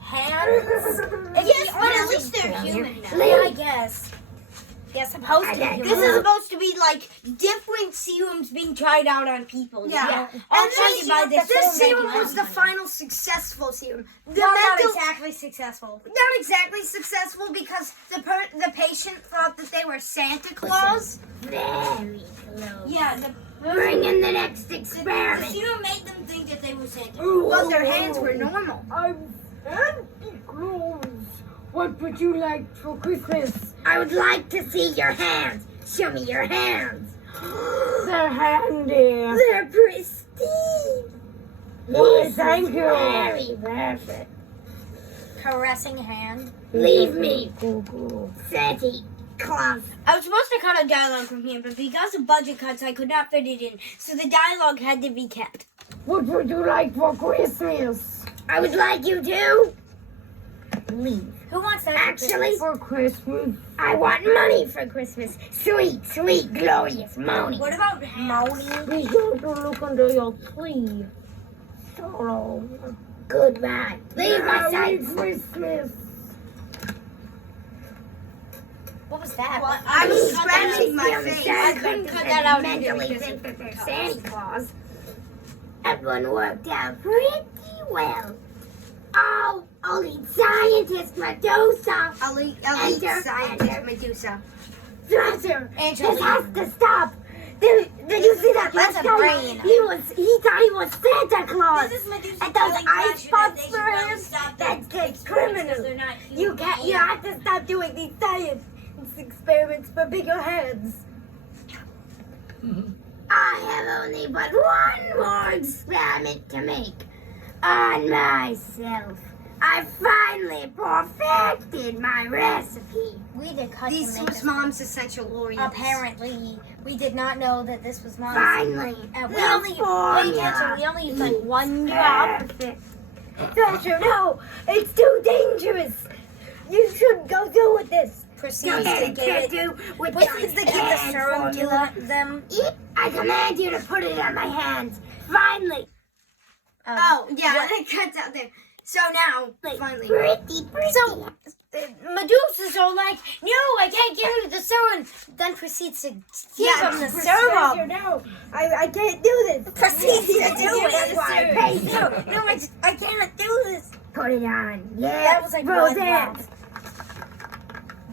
hands? Yes, but at least they're human now. Yeah, I guess. Yeah, supposed to be human. This is supposed to be like different serums being tried out on people. Yeah. And this serum was the final successful serum. The not mental, exactly successful. not exactly successful because the patient thought that they were Santa Claus. Very close. Yeah, Bring in the next experiment. Christina made them think that they were Santa. Well, their hands were normal. I'm Santa Claus. What would you like for Christmas? I would like to see your hands. Show me your hands. They're handy. They're pristine. Yes, thank you. Very perfect. Caressing hand. Leave me, Santa Claus. I was supposed to cut a dialogue from here, but because of budget cuts, I could not fit it in. So the dialogue had to be kept. What would you like for Christmas? I would like you to leave. Who wants that? Actually, for Christmas, I want money for Christmas. Sweet, sweet, glorious money. What about Moni? Be sure to look under your sleeve. So, goodbye. Leave my side. Christmas. What was that? I was scratching my face. I couldn't cut that out either Mentally because think that they're of Santa Claus. Everyone worked out pretty well. Oh, I'll eat scientist Medusa. I'll eat Enter. scientist Medusa. Thrasher, Angela. this has to stop. Did you see that That's last a time? brain. He thought he was Santa Claus. This is Medusa And those telling ice Thrasher pops that they for should really him? stop That's the just criminal. They're not You can't. You have to stop doing these science experiments for bigger heads. I have only but one more experiment to make on myself. I finally perfected my recipe. We did cut This to make was this. Mom's essential Oreos. Apparently, we did not know that this was Mom's. Finally, And we the only pay attention. We only used like one drop. Thrasher, no, it's too dangerous. You shouldn't go through with this. Proceeds to give it. Proceeds to give the serum to them. I command you to put it on my hands. Finally. Oh, yeah, it cuts out there. So now, finally. Pretty. So, Medusa's all like, no, I can't give you the serum. Then proceeds to give him the serum. No, I can't do this. Proceeds to do it. That's why I paid you. No, I cannot do this. Put it on. Yeah. That was like Roll one that. drop.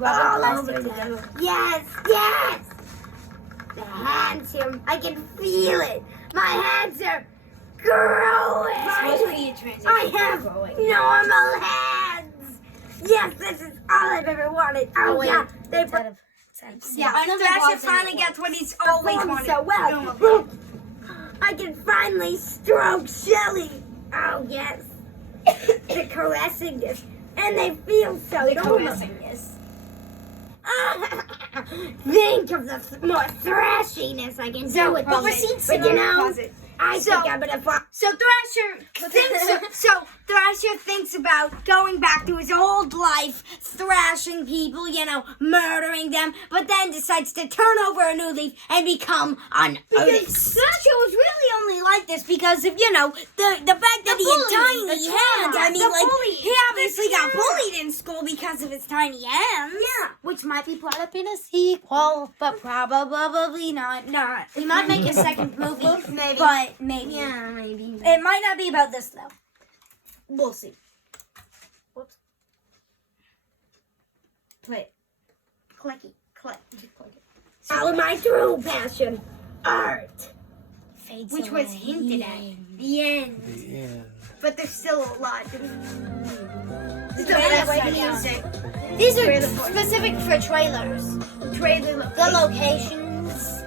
All Rubber over plastic. them. Yes. The hands here, I can feel it. My hands are growing. Supposed to be a transition. I have normal hands. Yes, this is all I've ever wanted. Oh, yeah. They Instead of- Yeah, I know Thrasher that finally gets what he's always performed wanted. so well. Normal. Look, I can finally stroke Shelly. Oh, yes. The caressingness. And they feel so normal. Think of the more thrashiness I can do with this. But you know, I think I'm gonna fall. So Thrasher thinks about going back to his old life, thrashing people, murdering them, but then decides to turn over a new leaf and become an Because Thrasher was really only like this because of, the fact that he had tiny hands. I mean, he obviously got bullied in school because of his tiny hands. Yeah, which might be brought up in a sequel, but probably not. We might make a second movie, Maybe. but maybe. Yeah, maybe. It might not be about this though. We'll see. Whoops. Play it. Clicky. Click. Follow my true passion, art. Which was hinted at. The end. Yeah. But there's still a lot. Music. These are specific for trailers. The locations.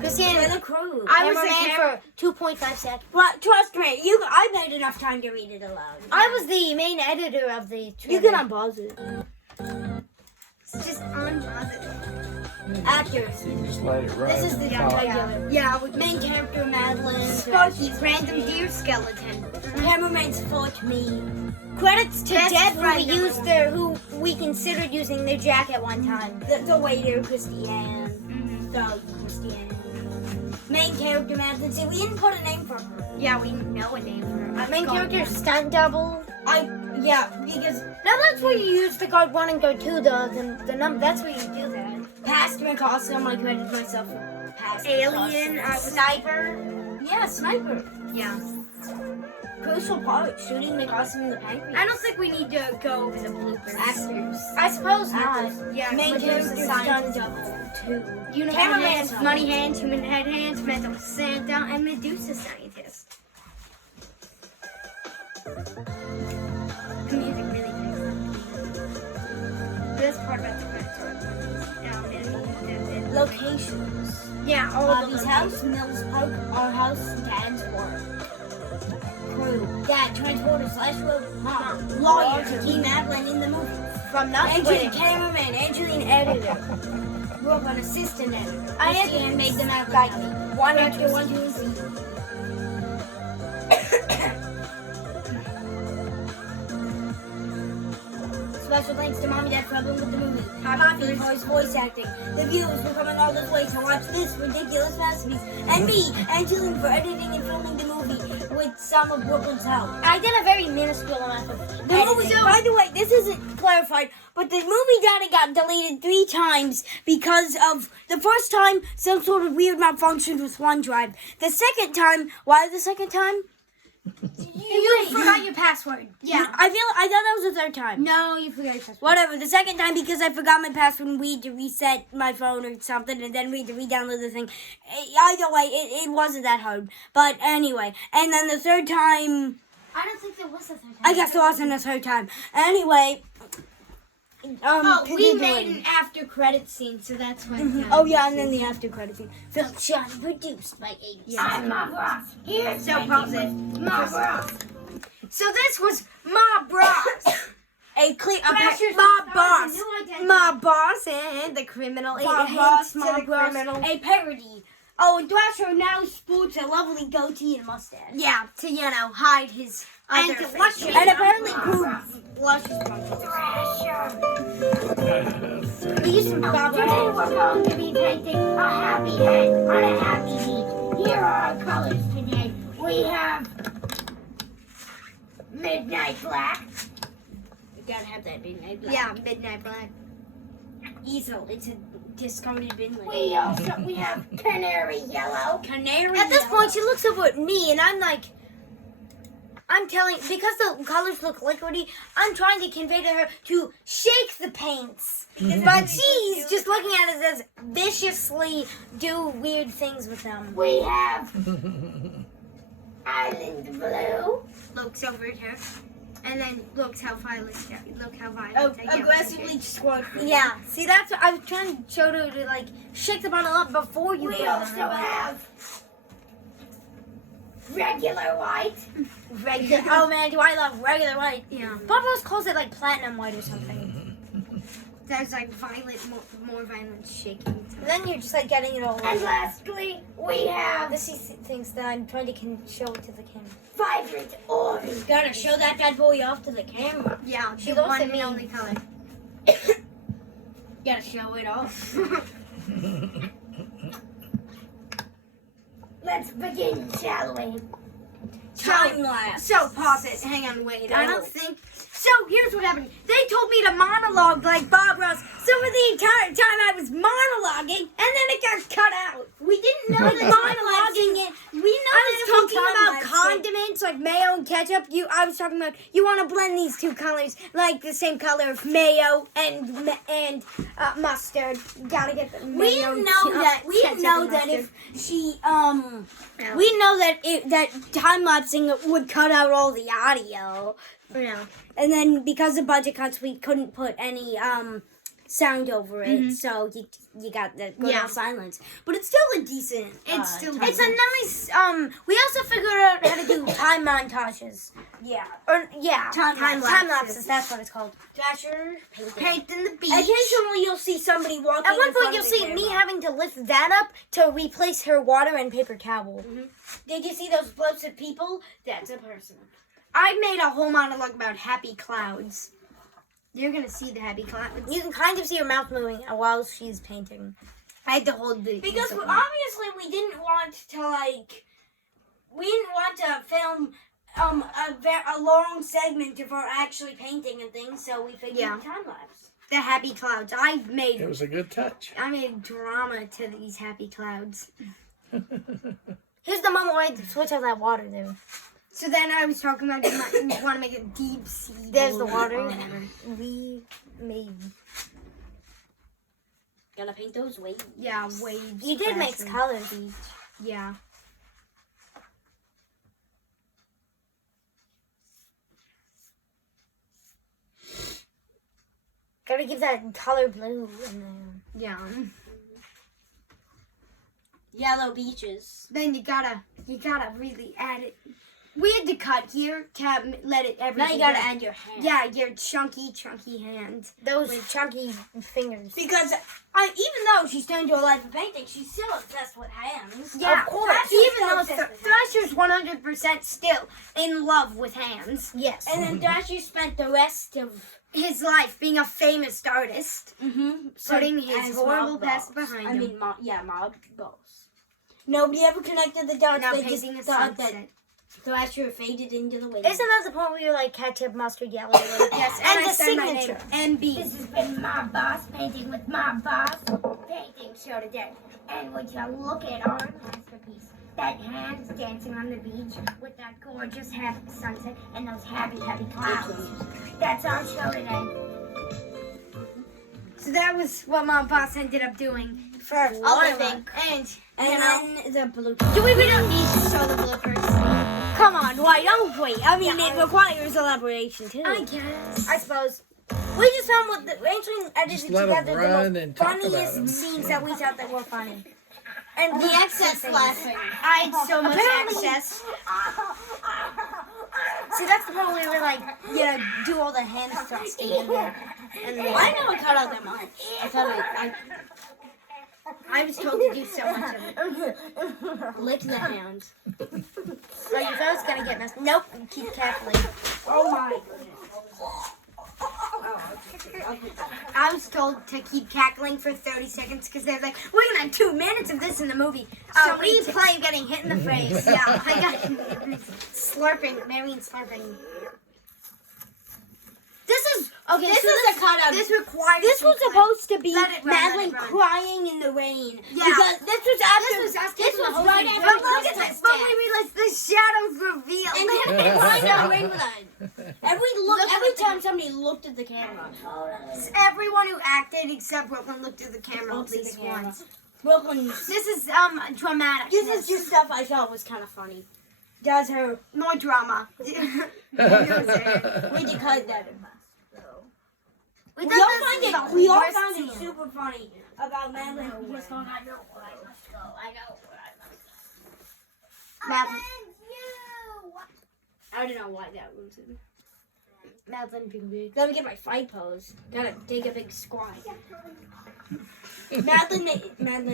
Christina, the crew. I was the Cameraman for 2.5 seconds. Well, trust me, I've had enough time to read it aloud. I was the main editor of the trailer. You can unpause it. It's just unpause it. Actors. You just let it run. This is the regular. Yeah, with Main character Madeline. Sparky, random deer skeleton. Cameraman's foot me. Credits to Best Deb, friend who we considered using their jacket one time. The waiter, Christiane. Doug, Christiane. Main character Madeline. See, we didn't put a name for her. Yeah, we know a name for her. Main character stunt double. Because Now that's where you use the guard 1 and guard 2 the number. That's where you do that. past McCawsome, I credit myself for past Alien, McCawsome. Sniper. Yeah, sniper. Yeah. Crucial part, shooting the Gossam in the pancreas. I don't think we need to go over the bloopers. Actors. I suppose not. Actors. Yeah, Main but there's characters a done scientist. double, too. Cameraman's money hands, human head hands, mental Santa, and Medusa scientist. The music really picks up. This part about the Locations. Yeah, all Bobby's the house, Mills Park, our house, Dad's work. Crew, Dad, transporter / road, Mom, lawyer, Key Madeline in the movie. from not Angie, cameraman, Angeline, editor. Grew up an assistant editor. I Christian made them out Like, badly. one Director, extra 1, 2, and 3. Special thanks to Mom and Dad for helping with the movie. Bobby for his voice acting. The viewers for coming all this way to watch this ridiculous masterpiece. And me, Angeline, for editing and filming the movie with some of Brooklyn's help. I did a very minuscule amount of The movie, by the way, this isn't clarified, but the movie data got deleted 3 times because of the first time some sort of weird malfunction with OneDrive. The second time, why the second time? You forgot your password. Yeah. I thought that was the third time. No, you forgot your password. Whatever. The second time because I forgot my password and we had to reset my phone or something, and then we had to re-download the thing. Either way, it wasn't that hard. But anyway, and then the third time. I don't think there was a third time. I guess it wasn't the third time. Anyway. We continuing. made an after credit scene, so that's why. Oh yeah, and then the after credit scene. Film shot and produced by ABC. I'm Mob Ross. Here's So pause it. Mob Ross. So this was Mob Ross. Crashers Mob with Boss. stars, a new identity. Mob Boss and the criminal. Bob It Ross hates to Mob the Ross. criminal. A parody. Oh, and Thrasher now sports a lovely goatee and mustache. Yeah, to hide his other And face. luscious. And apparently luscious These from Bob Today Ross. we're going to be painting a happy head on a happy beat. Here are our colors today. We have midnight black, You gotta have that midnight black. Yeah, Midnight Black. Easel. It's a discarded bin lid. we have canary yellow, Canary. At this yellow. point, she looks over at me, and I'm like, because the colors look liquidy, I'm trying to convey to her to shake the paints. But she's just looking at it as viciously do weird things with them. we have island blue, Looks over at her, and then looks how violent. Look how violent. Oh, I get. aggressively squirt. Yeah, see, that's what I was trying to show her to like shake the bottle up before you. we put it on also her. have regular white, Regular. Oh man, do I love regular white? Yeah. Bob Ross calls it like platinum white or something. There's like violent, more violent shaking. And then you're just like getting it all and over. lastly we have This is things that I'm trying to show it to the camera. vibrant orange. Gotta show that bad boy off to the camera. Yeah, She the looks one at me. and only color. Gotta show it off. Let's begin, shall we? Time lapse. So pause it. Hang on, wait. I don't think. So here's what happened. They told me to monologue like Bob Ross. So for the entire time I was monologuing, and then it got cut out. We didn't know Like that monologuing it. We know I was that talking about condiments like mayo and ketchup. I was talking about you want to blend these two colors like the same color of mayo and mustard. Gotta get the We mayo. didn't know that. We didn't know that if she we know that that time lapsing would cut out all the audio. Yeah. And then because of budget cuts, we couldn't put any sound over it, so you got the good Yeah. old silence. But it's still a decent. It's still time it's a lapse. nice we also figured out how to do time montages. Yeah. Or yeah, Time lapses. That's what it's called. Thrasher Painting the beach. Occasionally, you'll see somebody walking. At one in point, front you'll of the see me camera. having to lift that up to replace her water and paper towel. Did you see those floats of people? That's a person. I made a whole monologue about happy clouds. You're gonna see the happy clouds. You can kind of see her mouth moving while she's painting. I had to hold the Because pencil. obviously we didn't want to film a long segment of her actually painting and things, so we figured Yeah. time lapse. the happy clouds. I It made was a good touch. drama to these happy clouds. Here's the moment where I switch out that water there. So then I was talking about you want to make a deep sea. There's the blue water. on there. We made. Gotta paint those waves. Yeah, waves. You did mix crashing. colors each. Yeah. Gotta give that color blue in there. Yeah. Yellow beaches. Then you gotta really add it. We had to cut here to let it Now everything. you gotta go. add your hand. Yeah, your chunky hand. Those chunky fingers. Because even though she's turned to a life of painting, she's still obsessed with hands. Yeah, Of course. Even though Thrasher's 100% still in love with hands. Yes. And then Dasher spent the rest of His life being a famous artist, putting his as horrible mob past boss. behind I him. mean, mob boss. Nobody ever connected the dots. Now They just painting a thought that sunset. Thrasher faded into the wind. Isn't that the point where you're like ketchup, mustard, yellow? Yes, And I the said my name, signature. MB. This has been my boss painting with my boss painting show today. And would you look at our masterpiece? That hands dancing on the beach with that gorgeous happy sunset and those happy, happy clouds. That's our show today. So that was what my boss ended up doing for a living. And And then the blue. we don't need to show the bloopers. Come on, why don't we? I mean, it requires elaboration too. I guess. I suppose. We just found what the Rachel edited Just let 'em together run the and most talk about funniest 'em. scenes that we thought that were funny. And The excess laughing. I had so much Apparently- access. see, that's the part where we were like, do all the hand thrusting. And then, I never cut out that much. I thought I was told to do so much of it. I licked the hand. like, if I was gonna get messed, nope, keep carefully. Oh my. I was told to keep cackling for 30 seconds because they're like, we're gonna have 2 minutes of this in the movie. So replay of getting hit in the face. Yeah, I got slurping, Marion slurping. This is okay. This so is a cutout. This requires. This was some supposed to be Let it run, Madeline let it run. crying in the rain. Yeah. Because this was after. This was after this the was whole right thing. after But look at Christmas this. But Day. we realized the shadows revealed. And then I know rain with that. Every time somebody looked at the camera. Everyone who acted except Brooklyn looked at the camera Looked at at the least camera. once. Brooklyn. This is dramatic. This is just stuff I thought was kind of funny. Does her? more drama. We declared that. We We thought all this find was it. the We all worst found it scene. super funny about Madeline. Just going, I know where I must go. Madeline, I don't know why that was in. Madeline being big. Let me get my fight pose. Gotta take a big squat. Madeline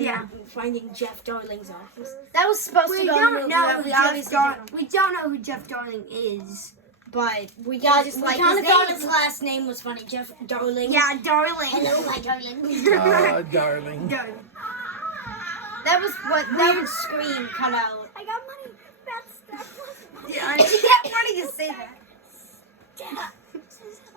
Yeah. finding Jeff Darling's office. That was supposed We to go don't in know the who we Jeff obviously Darling. We don't know who Jeff Darling is. But we got just we like kind of his thought name. his last name was funny. Jeff Darling. Yeah, Darling. Hello, my darling. Ah, darling. Darling. That was what Weird scream cut out. I got money. That's Yeah, yeah, funny to say that.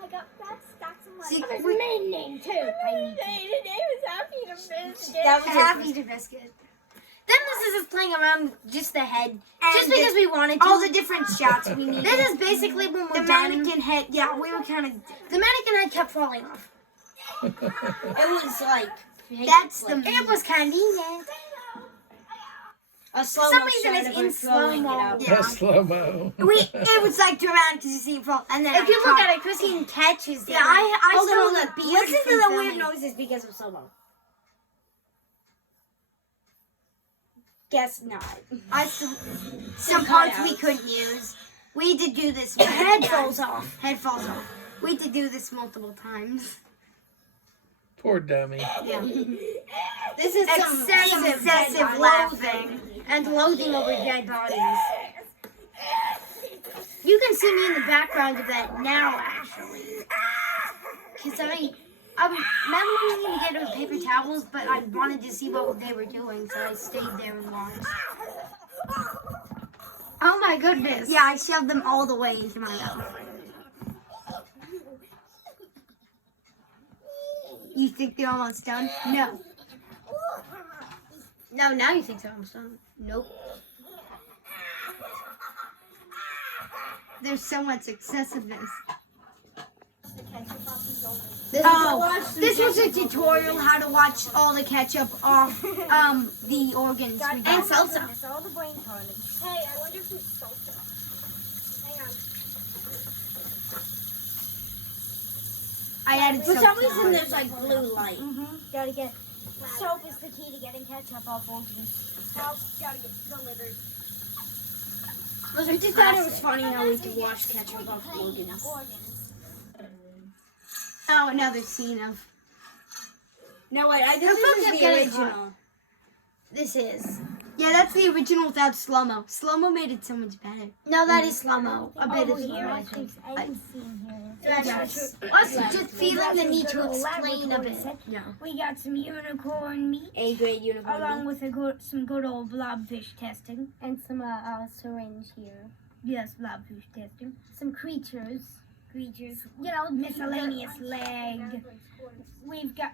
I got fat stacks of money. See, There's we- a maiden name too. His name is Happy to Biscuit. That was Happy to Biscuit. Then this is us playing around just the head, just And because we wanted to. all the different shots we needed. This is basically when The we're done. mannequin head, yeah, we were kind of. The mannequin head kept falling off. It was like That's like, the. It was convenient. a slow For some reason, it's in slow-mo. Yeah. That's slow-mo. It was like dramatic because you see it fall, and then If you look at it, Christine catches it. Yeah, I Hold saw on, the hold on. beard Listen to the from weird filming. noises because of slow-mo. Guess not. Some parts we couldn't use. We had to do this. Head falls off. Head falls off. We had to do this multiple times. Poor dummy. Yeah. This is some Excessive laughing and loathing over dead bodies. You can see me in the background of that now, actually. Because Madeline wanted to get her paper towels, but I wanted to see what they were doing, so I stayed there and watched. Oh my goodness. Yeah, I shoved them all the way into my mouth. You think they're almost done? No. No, now you think so. I'm done. Nope. There's so much excessiveness. This This was a tutorial how to watch all the ketchup off the organs we got. And salsa. It's all the brain tonics. Hey, I wonder if it's salsa. Hang on. I added For soap some to the reason, organs. there's like blue light. Gotta get soap is the key to getting ketchup off organs. House gotta get delivered. Those are I just thought it was classic. funny how we could wash ketchup off organs. Oh, another scene of. No, wait, I think How this come is they're the getting original. This is. Yeah, that's the original without slow mo. Slow mo made it so much better. No, that is slow mo. A bit of slow Here mo. I think any scene here. Yes. Us just feeling the need to explain a bit. We got some unicorn meat, A grade unicorn. along with some good old blobfish testing. And some syringe here. Yes, blobfish testing. Some creatures. You know, miscellaneous leg. We've got.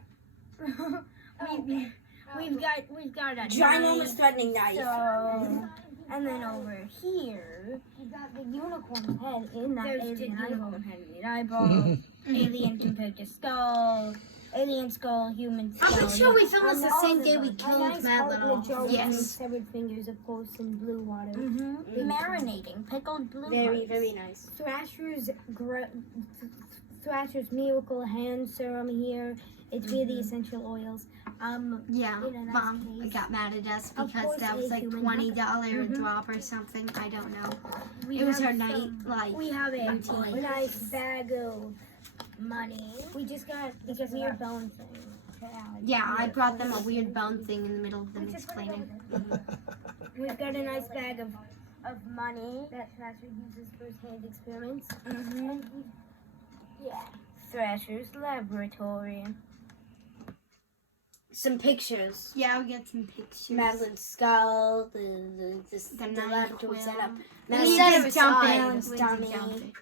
We've got a Ginormous knife. threatening knife. So, and then over here, You got the unicorn's head in that there's the alien eyeball. unicorn head in the eyeball. Alien compared to skull. Alien skull, human skull. I'm pretty sure we filmed this the same day we A killed nice Madeline cartilage off. over Yes. and severed fingers, of course, in blue water. Marinating pickled blue Very, hearts. very nice. Thrasher's Miracle Hand Serum here. It's really essential oils. Yeah, In a nice Mom case. got mad at us Of because course, that was a like human $20 a drop or something. I don't know. We It was have her night, some- like. We have a A nice bag of money. We just got this weird bone thing. Yeah, I brought them a weird bone thing in the middle of them explaining. We've got a nice bag of money that Thrasher uses for his hand experiments. Yeah. Thrasher's laboratory. Some pictures. Yeah, we got some pictures. Madeline's skull, the knife laboratory will. setup. We Madeline's said it was Madeline's fine. dummy.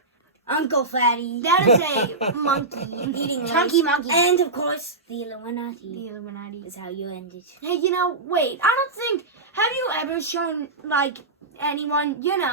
Uncle Fatty. That is a monkey. Eating Chunky rice. monkey. And of course, the Illuminati The Illuminati. is how you end it. Hey, you know, wait. I don't think. Have you ever shown, like, anyone, you know,